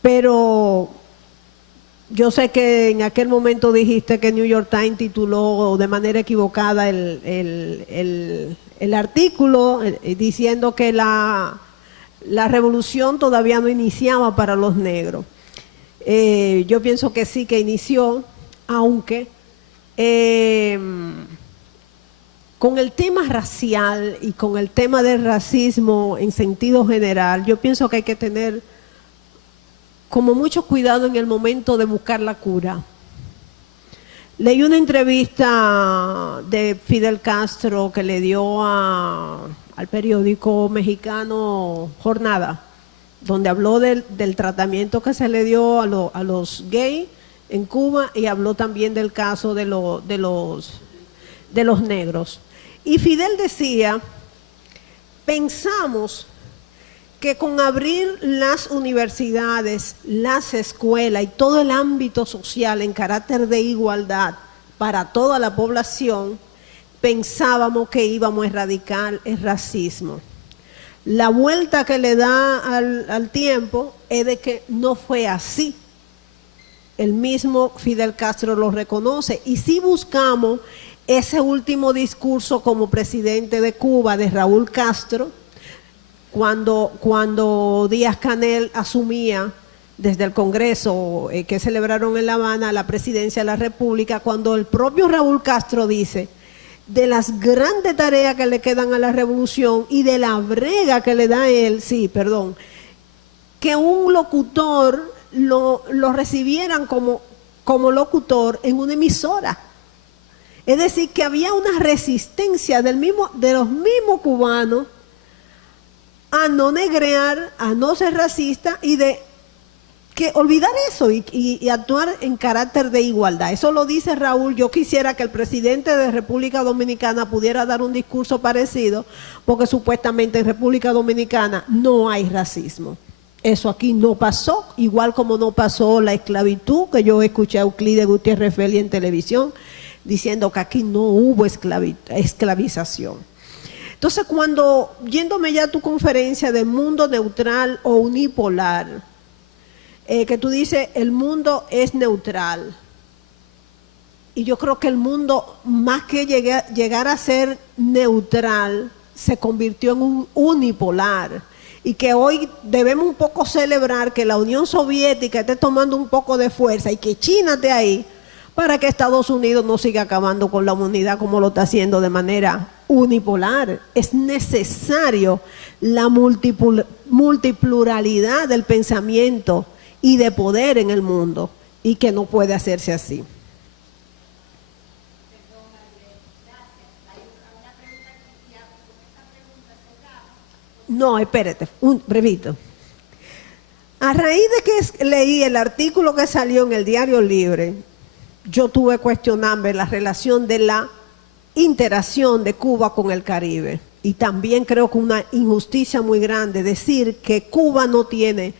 Pero yo sé que en aquel momento dijiste que New York Times tituló de manera equivocada el artículo diciendo que la revolución todavía no iniciaba para los negros. Yo pienso que sí que inició, aunque con el tema racial y con el tema del racismo en sentido general, yo pienso que hay que tener como mucho cuidado en el momento de buscar la cura. Leí una entrevista de Fidel Castro que le dio al periódico mexicano Jornada, donde habló del tratamiento que se le dio a los gays en Cuba y habló también del caso de los negros. Y Fidel decía, pensamos que con abrir las universidades, las escuelas y todo el ámbito social en carácter de igualdad para toda la población, pensábamos que íbamos a erradicar el racismo. La vuelta que le da al tiempo es de que no fue así. El mismo Fidel Castro lo reconoce. Y si buscamos ese último discurso como presidente de Cuba de Raúl Castro, cuando Díaz-Canel asumía desde el Congreso que celebraron en La Habana la presidencia de la República, cuando el propio Raúl Castro dice de las grandes tareas que le quedan a la revolución y de la brega que le da él, que un locutor lo recibieran como locutor en una emisora. Es decir, que había una resistencia de los mismos cubanos a no negrear, a no ser racista y de que olvidar eso y actuar en carácter de igualdad. Eso lo dice Raúl. Yo quisiera que el presidente de República Dominicana pudiera dar un discurso parecido, porque supuestamente en República Dominicana no hay racismo. Eso aquí no pasó, igual como no pasó la esclavitud, que yo escuché a Euclides Gutiérrez Feli en televisión diciendo que aquí no hubo esclavización. Entonces, yéndome ya a tu conferencia de mundo neutral o unipolar, que tú dices el mundo es neutral, y yo creo que el mundo, más que llegar a ser neutral, se convirtió en un unipolar, y que hoy debemos un poco celebrar que la Unión Soviética esté tomando un poco de fuerza y que China esté ahí, para que Estados Unidos no siga acabando con la humanidad como lo está haciendo de manera unipolar. Es necesario la multipluralidad del pensamiento y de poder en el mundo, y que no puede hacerse así. No, espérate, un brevito. A raíz de que leí el artículo que salió en el Diario Libre, yo tuve que cuestionarme la relación de la interacción de Cuba con el Caribe. Y también creo que una injusticia muy grande decir que Cuba no tiene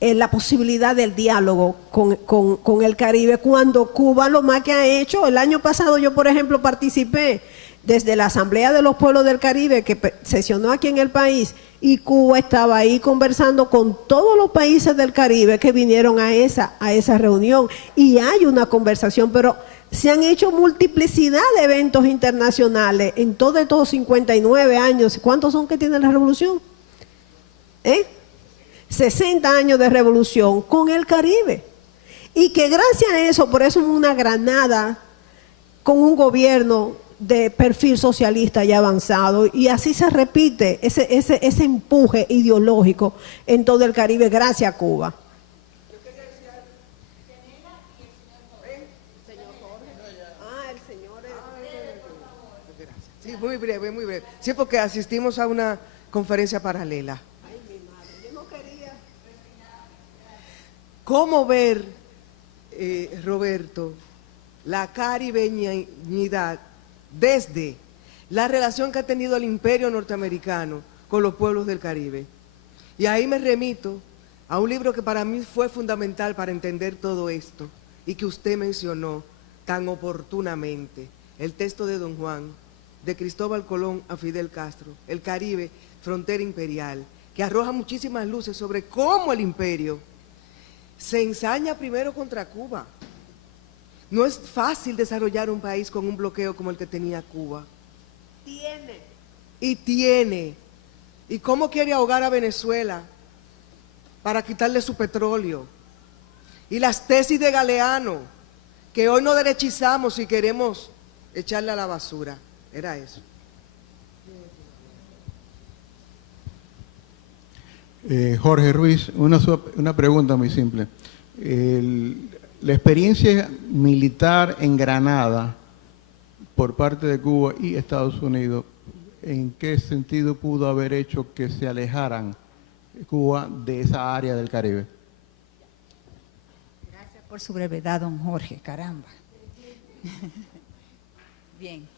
la posibilidad del diálogo con el Caribe, cuando Cuba lo más que ha hecho, el año pasado yo por ejemplo participé desde la Asamblea de los Pueblos del Caribe que sesionó aquí en el país, y Cuba estaba ahí conversando con todos los países del Caribe que vinieron a esa reunión, y hay una conversación, pero se han hecho multiplicidad de eventos internacionales en todos estos 59 años. ¿Cuántos son que tiene la revolución? 60 años de revolución con el Caribe. Y que gracias a eso, por eso es una Granada con un gobierno de perfil socialista ya avanzado, y así se repite ese empuje ideológico en todo el Caribe gracias a Cuba. Sí, muy breve, muy breve. Sí, porque asistimos a una conferencia paralela. Ay, mi madre, yo no quería. ¿Cómo ver, Roberto, la caribeñidad desde la relación que ha tenido el imperio norteamericano con los pueblos del Caribe? Y ahí me remito a un libro que para mí fue fundamental para entender todo esto y que usted mencionó tan oportunamente, el texto de Don Juan, de Cristóbal Colón a Fidel Castro, El Caribe, frontera imperial, que arroja muchísimas luces sobre cómo el imperio se ensaña primero contra Cuba. No es fácil desarrollar un país con un bloqueo como el que tenía Cuba. Tiene. ¿Y cómo quiere ahogar a Venezuela para quitarle su petróleo? Y las tesis de Galeano, que hoy no derechizamos si queremos echarle a la basura. Era eso. Jorge Ruiz, una pregunta muy simple. La experiencia militar en Granada por parte de Cuba y Estados Unidos, ¿en qué sentido pudo haber hecho que se alejaran Cuba de esa área del Caribe? Gracias por su brevedad, don Jorge, caramba. Bien.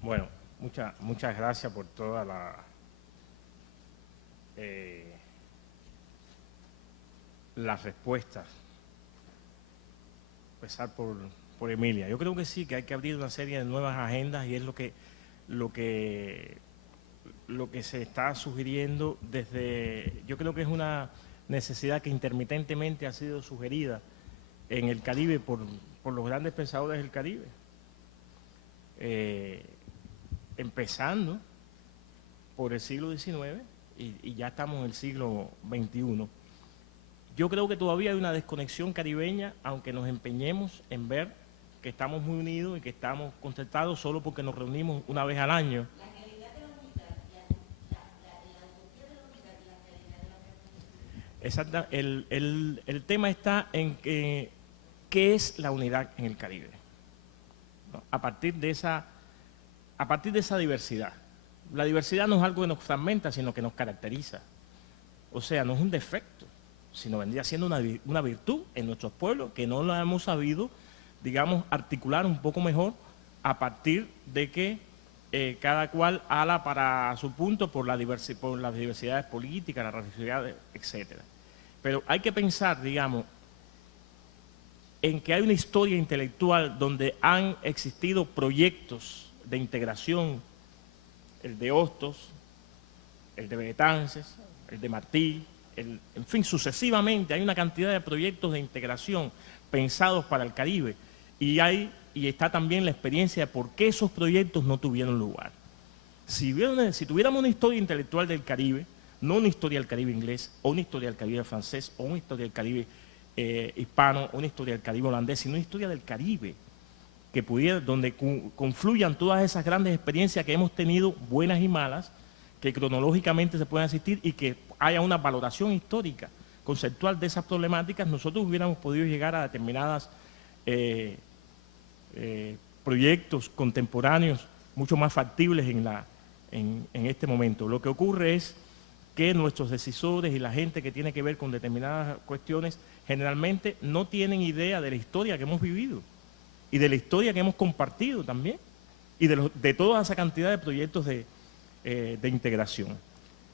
Bueno, muchas gracias por toda las respuestas. Empezar por Emilia. Yo creo que sí, que hay que abrir una serie de nuevas agendas y es lo que se está sugiriendo desde, yo creo que es una necesidad que intermitentemente ha sido sugerida en el Caribe por los grandes pensadores del Caribe. Empezando por el siglo XIX y ya estamos en el siglo XXI. Yo creo que todavía hay una desconexión caribeña, aunque nos empeñemos en ver que estamos muy unidos y que estamos concertados solo porque nos reunimos una vez al año. La realidad de la unidad, la utopía de la unidad y la realidad de la pertenencia. Exacto. El tema está en que, ¿qué es la unidad en el Caribe? ¿No? A partir de esa diversidad. La diversidad no es algo que nos fragmenta, sino que nos caracteriza. O sea, no es un defecto, sino vendría siendo una virtud en nuestros pueblos que no la hemos sabido, digamos, articular un poco mejor a partir de que cada cual ala para su punto por las diversidades políticas, las religiosidades, etcétera. Pero hay que pensar, digamos, en que hay una historia intelectual donde han existido proyectos de integración, el de Hostos, el de Betances, el de Martí, en fin, sucesivamente hay una cantidad de proyectos de integración pensados para el Caribe y está también la experiencia de por qué esos proyectos no tuvieron lugar. Si tuviéramos una historia intelectual del Caribe, no una historia del Caribe inglés, o una historia del Caribe francés, o una historia del Caribe hispano, o una historia del Caribe holandés, sino una historia del Caribe, que donde confluyan todas esas grandes experiencias que hemos tenido, buenas y malas, que cronológicamente se pueden asistir y que haya una valoración histórica, conceptual de esas problemáticas, nosotros hubiéramos podido llegar a determinadas proyectos contemporáneos mucho más factibles en este momento. Lo que ocurre es que nuestros decisores y la gente que tiene que ver con determinadas cuestiones generalmente no tienen idea de la historia que hemos vivido y de la historia que hemos compartido también y de toda esa cantidad de proyectos de integración.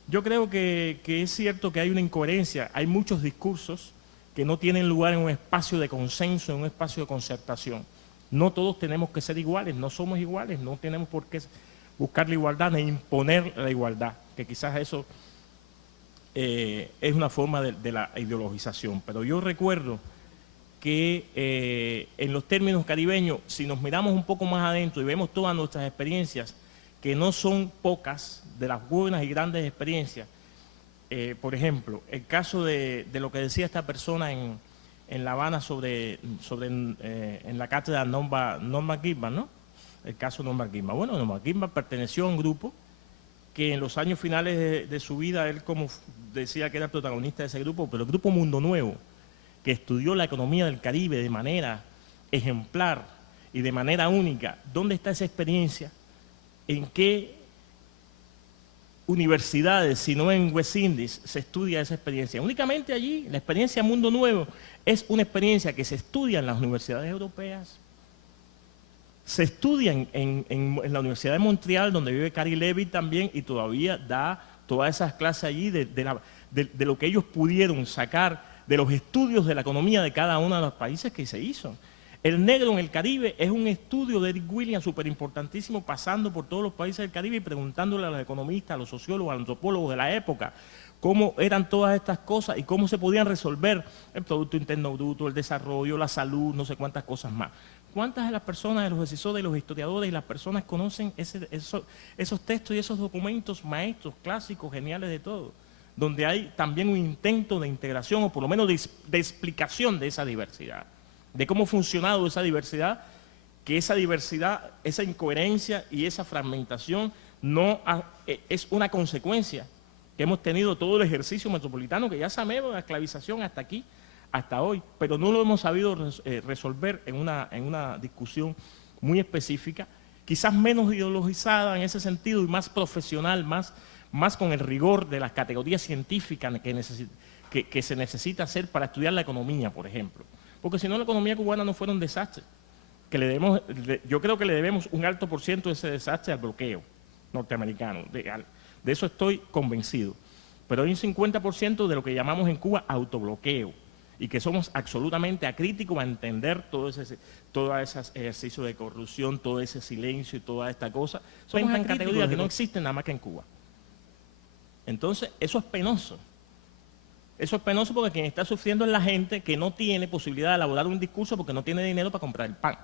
Yo creo que es cierto que hay una incoherencia, hay muchos discursos que no tienen lugar en un espacio de consenso, en un espacio de concertación. No todos tenemos que ser iguales, no somos iguales, no tenemos por qué buscar la igualdad ni imponer la igualdad, que quizás eso es una forma de la ideologización. Pero yo recuerdo que en los términos caribeños, si nos miramos un poco más adentro y vemos todas nuestras experiencias, que no son pocas, de las buenas y grandes experiencias, por ejemplo, el caso de lo que decía esta persona en La Habana en la cátedra Norman Gilman, ¿no? El caso Norman Gilman. Bueno, Norman Gilman perteneció a un grupo que en los años finales de su vida, él como decía que era el protagonista de ese grupo, pero el grupo Mundo Nuevo, que estudió la economía del Caribe de manera ejemplar y de manera única. ¿Dónde está esa experiencia? ¿En qué universidades, si no en West Indies, se estudia esa experiencia? Únicamente allí. La experiencia Mundo Nuevo es una experiencia que se estudia en las universidades europeas, se estudia en la Universidad de Montreal, donde vive Cary Levy también, y todavía da todas esas clases allí de lo que ellos pudieron sacar de los estudios de la economía de cada uno de los países que se hizo. El negro en el Caribe es un estudio de Eric Williams súper importantísimo, pasando por todos los países del Caribe y preguntándole a los economistas, a los sociólogos, a los antropólogos de la época, cómo eran todas estas cosas y cómo se podían resolver el Producto Interno Bruto, el desarrollo, la salud, no sé cuántas cosas más. ¿Cuántas de las personas, de los decisores, de los historiadores y las personas conocen esos textos y esos documentos maestros, clásicos, geniales de todo? Donde hay también un intento de integración o por lo menos de explicación de esa diversidad, de cómo ha funcionado esa diversidad, que esa diversidad, esa incoherencia y esa fragmentación es una consecuencia que hemos tenido todo el ejercicio metropolitano, que ya sabemos la esclavización hasta aquí, hasta hoy, pero no lo hemos sabido resolver en una discusión muy específica, quizás menos ideologizada en ese sentido y más profesional, más con el rigor de las categorías científicas que se necesita hacer para estudiar la economía, por ejemplo. Porque si no, la economía cubana no fuera un desastre. Yo creo que le debemos un alto por ciento de ese desastre al bloqueo norteamericano. De eso estoy convencido. Pero hay un 50% de lo que llamamos en Cuba autobloqueo. y que somos absolutamente acríticos a entender todo ese ejercicio de corrupción, todo ese silencio y toda esta cosa. Somos en categorías que no existen nada más que en Cuba. Entonces, eso es penoso. Eso es penoso porque quien está sufriendo es la gente que no tiene posibilidad de elaborar un discurso porque no tiene dinero para comprar el pan,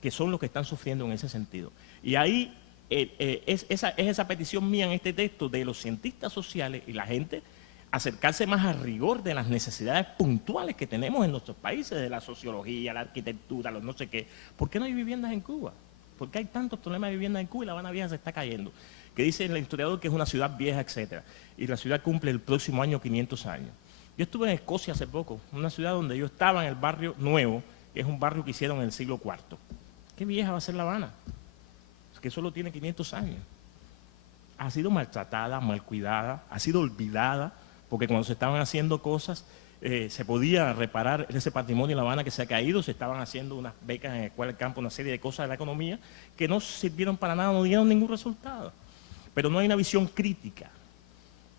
que son los que están sufriendo en ese sentido. Y ahí es esa petición mía en este texto de los cientistas sociales y la gente acercarse más al rigor de las necesidades puntuales que tenemos en nuestros países, de la sociología, la arquitectura, los no sé qué. ¿Por qué no hay viviendas en Cuba? ¿Por qué hay tantos problemas de vivienda en Cuba y La Habana Vieja se está cayendo? Que dice el historiador que es una ciudad vieja, etcétera. Y la ciudad cumple el próximo año 500 años. Yo estuve en Escocia hace poco, una ciudad donde yo estaba en el barrio Nuevo, que es un barrio que hicieron en el siglo IV. ¿Qué vieja va a ser La Habana? Que solo tiene 500 años. Ha sido maltratada, mal cuidada, ha sido olvidada, porque cuando se estaban haciendo cosas, se podía reparar ese patrimonio de La Habana que se ha caído, se estaban haciendo unas becas en el Escuela del Campo, una serie de cosas de la economía que no sirvieron para nada, no dieron ningún resultado. Pero no hay una visión crítica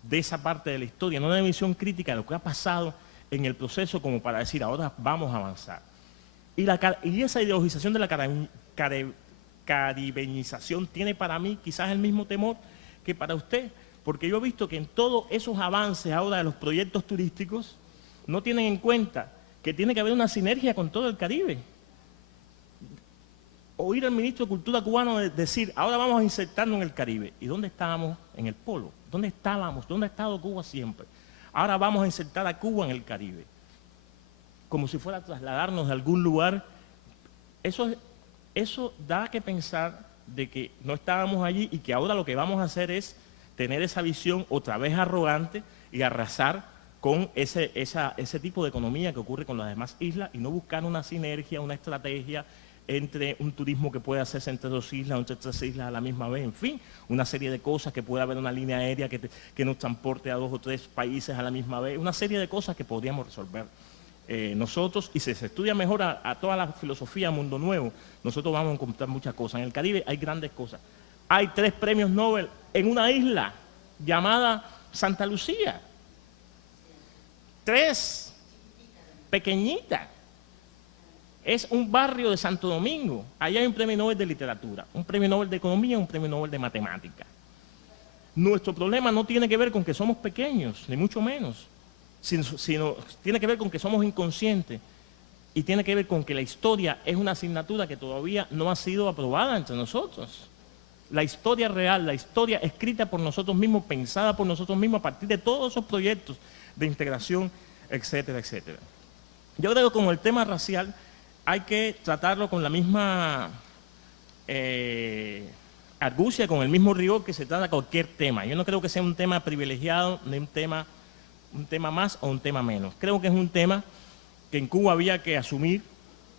de esa parte de la historia, no hay una visión crítica de lo que ha pasado en el proceso como para decir, ahora vamos a avanzar. Y esa ideologización de la caribeñización tiene para mí quizás el mismo temor que para usted, porque yo he visto que en todos esos avances ahora de los proyectos turísticos no tienen en cuenta que tiene que haber una sinergia con todo el Caribe. Oír al ministro de Cultura cubano decir, ahora vamos a insertarnos en el Caribe. ¿Y dónde estábamos? En el polo. ¿Dónde estábamos? ¿Dónde ha estado Cuba siempre? Ahora vamos a insertar a Cuba en el Caribe. Como si fuera a trasladarnos de algún lugar. Eso da que pensar de que no estábamos allí y que ahora lo que vamos a hacer es tener esa visión otra vez arrogante y arrasar con ese tipo de economía que ocurre con las demás islas y no buscar una sinergia, una estrategia entre un turismo que puede hacerse entre dos islas o entre tres islas a la misma vez, en fin, una serie de cosas, que pueda haber una línea aérea que nos transporte a 2 o 3 países a la misma vez, una serie de cosas que podríamos resolver nosotros, y si se estudia mejor a toda la filosofía Mundo Nuevo, nosotros vamos a encontrar muchas cosas. En el Caribe hay grandes cosas. Hay 3 premios Nobel en una isla llamada Santa Lucía. 3, pequeñita. Es un barrio de Santo Domingo. Allá hay un premio Nobel de literatura, un premio Nobel de economía, un premio Nobel de matemática. Nuestro problema no tiene que ver con que somos pequeños, ni mucho menos, sino tiene que ver con que somos inconscientes y tiene que ver con que la historia es una asignatura que todavía no ha sido aprobada entre nosotros. La historia real, la historia escrita por nosotros mismos, pensada por nosotros mismos a partir de todos esos proyectos de integración, etcétera, etcétera. Yo creo que como el tema racial hay que tratarlo con la misma argucia, con el mismo rigor que se trata cualquier tema. Yo no creo que sea un tema privilegiado, ni un tema más o un tema menos. Creo que es un tema que en Cuba había que asumir,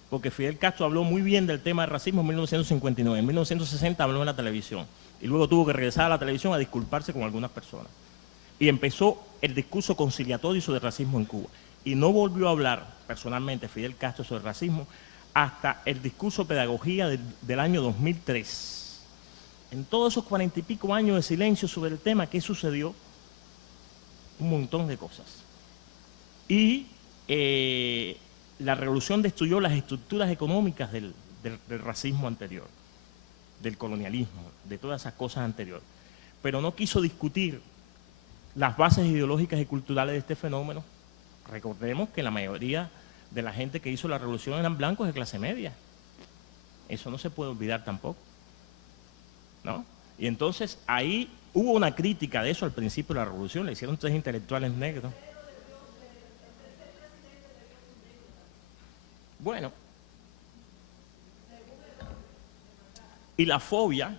porque Fidel Castro habló muy bien del tema del racismo en 1959. En 1960 habló en la televisión y luego tuvo que regresar a la televisión a disculparse con algunas personas. Y empezó el discurso conciliatorio sobre el racismo en Cuba. Y no volvió a hablar personalmente Fidel Castro sobre el racismo hasta el discurso pedagogía del año 2003. En todos esos 40 y pico años de silencio sobre el tema, ¿qué sucedió? Un montón de cosas. Y la revolución destruyó las estructuras económicas del racismo anterior, del colonialismo, de todas esas cosas anteriores. Pero no quiso discutir las bases ideológicas y culturales de este fenómeno. Recordemos que la mayoría de la gente que hizo la revolución eran blancos de clase media. Eso no se puede olvidar tampoco, ¿no? Y entonces ahí hubo una crítica de eso al principio de la revolución, le hicieron 3 intelectuales negros. Bueno, y la fobia,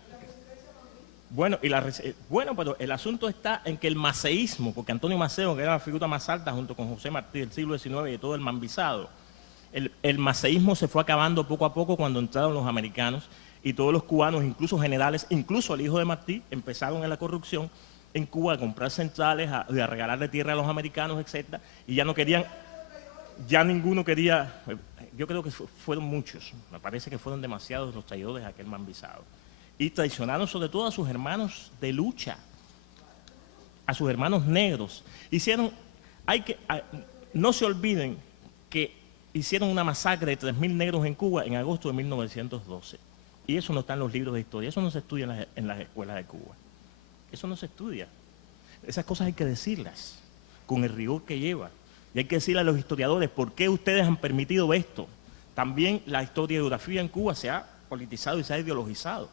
bueno, pero el asunto está en que el maceísmo, porque Antonio Maceo, que era la figura más alta junto con José Martí del siglo XIX y de todo el mambizado, el maceísmo se fue acabando poco a poco cuando entraron los americanos y todos los cubanos, incluso generales, incluso el hijo de Martí, empezaron en la corrupción en Cuba a comprar centrales, a regalarle tierra a los americanos, etcétera, y ya no querían, ya ninguno quería, yo creo que fueron muchos, me parece que fueron demasiados los traidores de aquel mambizado. Y traicionaron sobre todo a sus hermanos de lucha, a sus hermanos negros. no se olviden que hicieron una masacre de 3.000 negros en Cuba en agosto de 1912. Y eso no está en los libros de historia, eso no se estudia en las escuelas de Cuba. Eso no se estudia. Esas cosas hay que decirlas con el rigor que lleva. Y hay que decirle a los historiadores por qué ustedes han permitido esto. También la historiografía en Cuba se ha politizado y se ha ideologizado.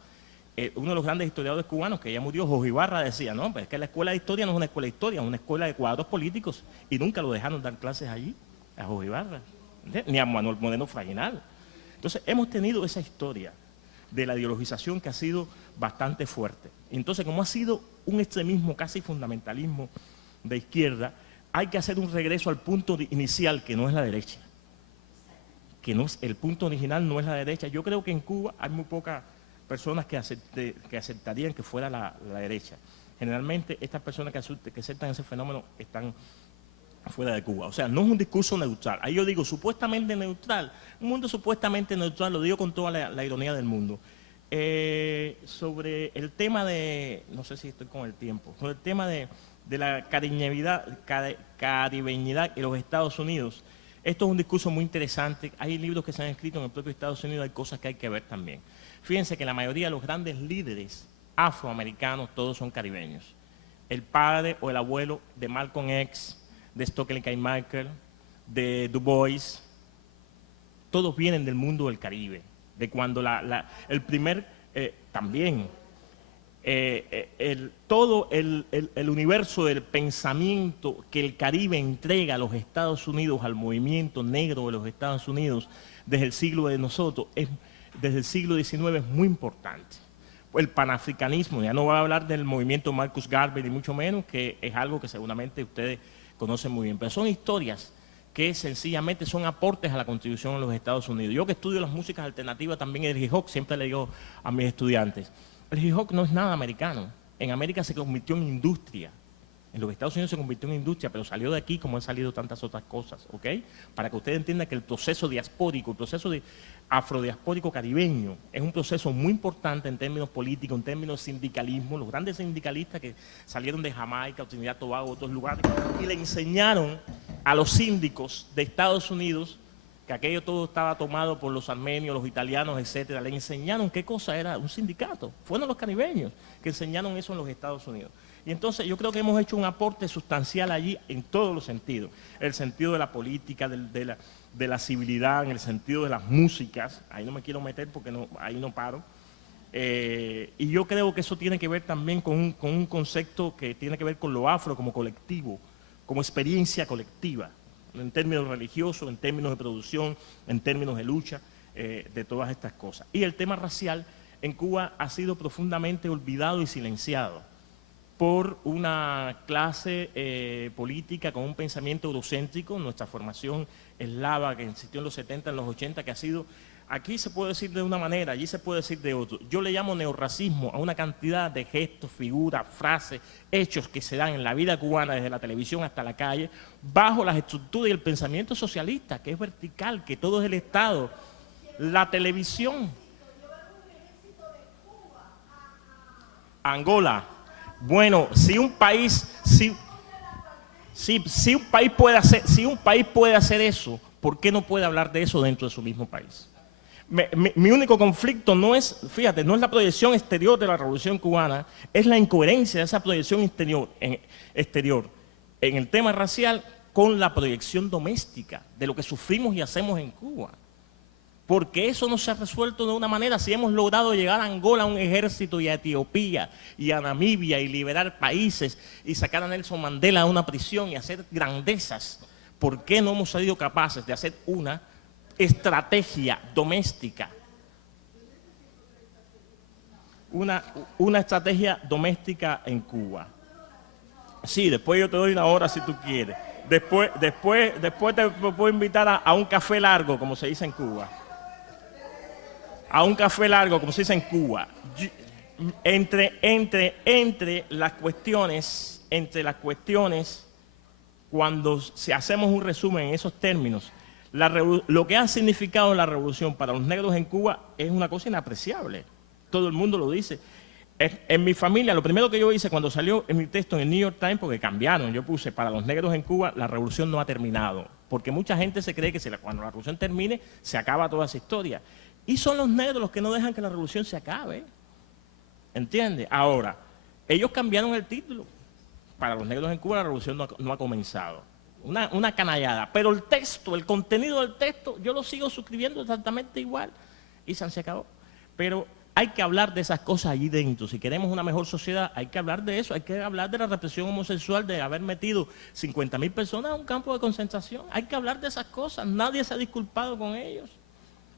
Uno de los grandes historiadores cubanos, que ya murió, Jorge Ibarra, decía, no, pero es que la escuela de historia no es una escuela de historia, es una escuela de cuadros políticos. Y nunca lo dejaron dar clases allí, a Jorge Ibarra, ni a Manuel Moreno Fraginal. Entonces, hemos tenido esa historia de la ideologización que ha sido bastante fuerte. Entonces, como ha sido un extremismo, casi fundamentalismo de izquierda, hay que hacer un regreso al punto inicial, que no es la derecha. Que no es, el punto original no es la derecha. Yo creo que en Cuba hay muy pocas personas que aceptarían que fuera la derecha. Generalmente, estas personas que aceptan ese fenómeno están fuera de Cuba. O sea, no es un discurso neutral. Ahí yo digo, supuestamente neutral. Un mundo supuestamente neutral, lo digo con toda la ironía del mundo. Sobre el tema de, no sé si estoy con el tiempo, sobre el tema de la caribeñidad en los Estados Unidos. Esto es un discurso muy interesante. Hay libros que se han escrito en el propio Estados Unidos, hay cosas que hay que ver también. Fíjense que la mayoría de los grandes líderes afroamericanos, todos son caribeños. El padre o el abuelo de Malcolm X, de Stokely Carmichael, de Du Bois, todos vienen del mundo del Caribe, de cuando el primer, también, todo el universo del pensamiento que el Caribe entrega a los Estados Unidos, al movimiento negro de los Estados Unidos, desde el siglo de nosotros, desde el siglo XIX es muy importante. El panafricanismo, ya no voy a hablar del movimiento Marcus Garvey, ni mucho menos, que es algo que seguramente ustedes conocen muy bien, pero son historias que sencillamente son aportes a la contribución de los Estados Unidos. Yo que estudio las músicas alternativas también, el hip hop, siempre le digo a mis estudiantes, el hip hop no es nada americano. En América se convirtió en industria. En los Estados Unidos se convirtió en industria, pero salió de aquí como han salido tantas otras cosas, ¿ok? Para que ustedes entiendan que el proceso diaspórico, el proceso de afrodiaspórico caribeño, es un proceso muy importante en términos políticos, en términos de sindicalismo. Los grandes sindicalistas que salieron de Jamaica, Trinidad y Tobago, otros lugares, y le enseñaron a los síndicos de Estados Unidos, que aquello todo estaba tomado por los armenios, los italianos, etcétera, le enseñaron qué cosa era un sindicato. Fueron los caribeños que enseñaron eso en los Estados Unidos. Y entonces yo creo que hemos hecho un aporte sustancial allí en todos los sentidos. El sentido de la política, de la civilidad, en el sentido de las músicas. Ahí no me quiero meter porque ahí no paro. Y yo creo que eso tiene que ver también con un concepto que tiene que ver con lo afro como colectivo, como experiencia colectiva, en términos religiosos, en términos de producción, en términos de lucha, de todas estas cosas. Y el tema racial en Cuba ha sido profundamente olvidado y silenciado por una clase política con un pensamiento eurocéntrico, nuestra formación eslava que existió en los 70, en los 80, que ha sido, aquí se puede decir de una manera, allí se puede decir de otra. Yo le llamo neorracismo a una cantidad de gestos, figuras, frases, hechos que se dan en la vida cubana, desde la televisión hasta la calle, bajo las estructuras y el pensamiento socialista, que es vertical, que todo es el Estado, la televisión. Angola. Bueno, si un país puede hacer eso, ¿por qué no puede hablar de eso dentro de su mismo país? Mi único conflicto no es, fíjate, no es la proyección exterior de la Revolución Cubana, es la incoherencia de esa proyección exterior en el tema racial con la proyección doméstica de lo que sufrimos y hacemos en Cuba. Porque eso no se ha resuelto de una manera. Si hemos logrado llegar a Angola, a un ejército, y a Etiopía, y a Namibia, y liberar países, y sacar a Nelson Mandela de una prisión, y hacer grandezas, ¿por qué no hemos sido capaces de hacer una estrategia doméstica? Una estrategia doméstica en Cuba. Sí, después yo te doy una hora si tú quieres. Después te puedo invitar a un café largo, como se dice en Cuba. A un café largo, como se dice en Cuba. Entre las cuestiones, cuando hacemos un resumen en esos términos, lo que ha significado la revolución para los negros en Cuba es una cosa inapreciable. Todo el mundo lo dice. En mi familia, lo primero que yo hice cuando salió en mi texto en el New York Times, porque cambiaron, yo puse, para los negros en Cuba, la revolución no ha terminado. Porque mucha gente se cree que cuando la revolución termine, se acaba toda esa historia. Y son los negros los que no dejan que la revolución se acabe. ¿Entiendes? Ahora, ellos cambiaron el título. Para los negros en Cuba la revolución no ha comenzado. Una canallada. Pero el texto, el contenido del texto, yo lo sigo suscribiendo exactamente igual. Y se acabó. Pero hay que hablar de esas cosas allí dentro. Si queremos una mejor sociedad, hay que hablar de eso. Hay que hablar de la represión homosexual, de haber metido 50.000 personas a un campo de concentración. Hay que hablar de esas cosas. Nadie se ha disculpado con ellos.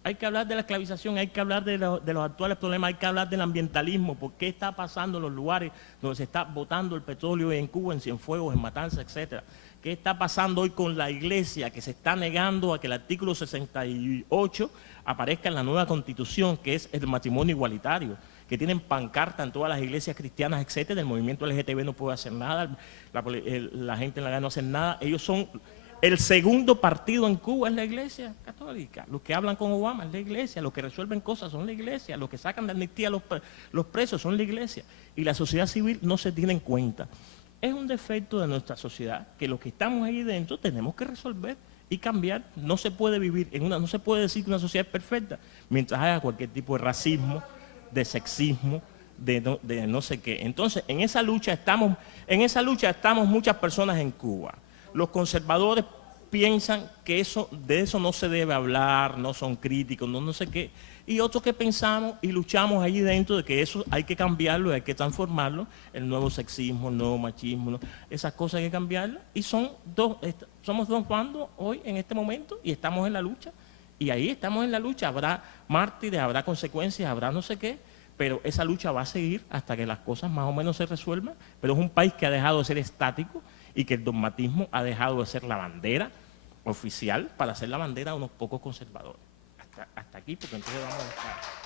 Hay que hablar de la esclavización, hay que hablar de los actuales problemas, hay que hablar del ambientalismo, por qué está pasando en los lugares donde se está botando el petróleo en Cuba, en Cienfuegos, en Matanzas, etcétera. ¿Qué está pasando hoy con la iglesia que se está negando a que el artículo 68 aparezca en la nueva constitución, que es el matrimonio igualitario? Que tienen pancarta en todas las iglesias cristianas, etcétera. El movimiento LGTB no puede hacer nada, la gente en la no hace nada. Ellos son... El segundo partido en Cuba es la iglesia católica. Los que hablan con Obama es la iglesia, los que resuelven cosas son la iglesia, los que sacan de amnistía los presos son la iglesia. Y la sociedad civil no se tiene en cuenta. Es un defecto de nuestra sociedad que los que estamos ahí dentro tenemos que resolver y cambiar. No se puede vivir no se puede decir que una sociedad es perfecta mientras haya cualquier tipo de racismo, de sexismo, de no sé qué. Entonces, en esa lucha estamos muchas personas en Cuba. Los conservadores piensan que de eso no se debe hablar, no son críticos, no sé qué. Y otros que pensamos y luchamos allí dentro de que eso hay que cambiarlo, hay que transformarlo, el nuevo sexismo, el nuevo machismo, esas cosas hay que cambiarlas. Y somos dos bandos hoy en este momento y estamos en la lucha. Y ahí estamos en la lucha, habrá mártires, habrá consecuencias, habrá no sé qué. Pero esa lucha va a seguir hasta que las cosas más o menos se resuelvan. Pero es un país que ha dejado de ser estático y que el dogmatismo ha dejado de ser la bandera oficial para ser la bandera de unos pocos conservadores. Hasta aquí, porque entonces vamos a estar...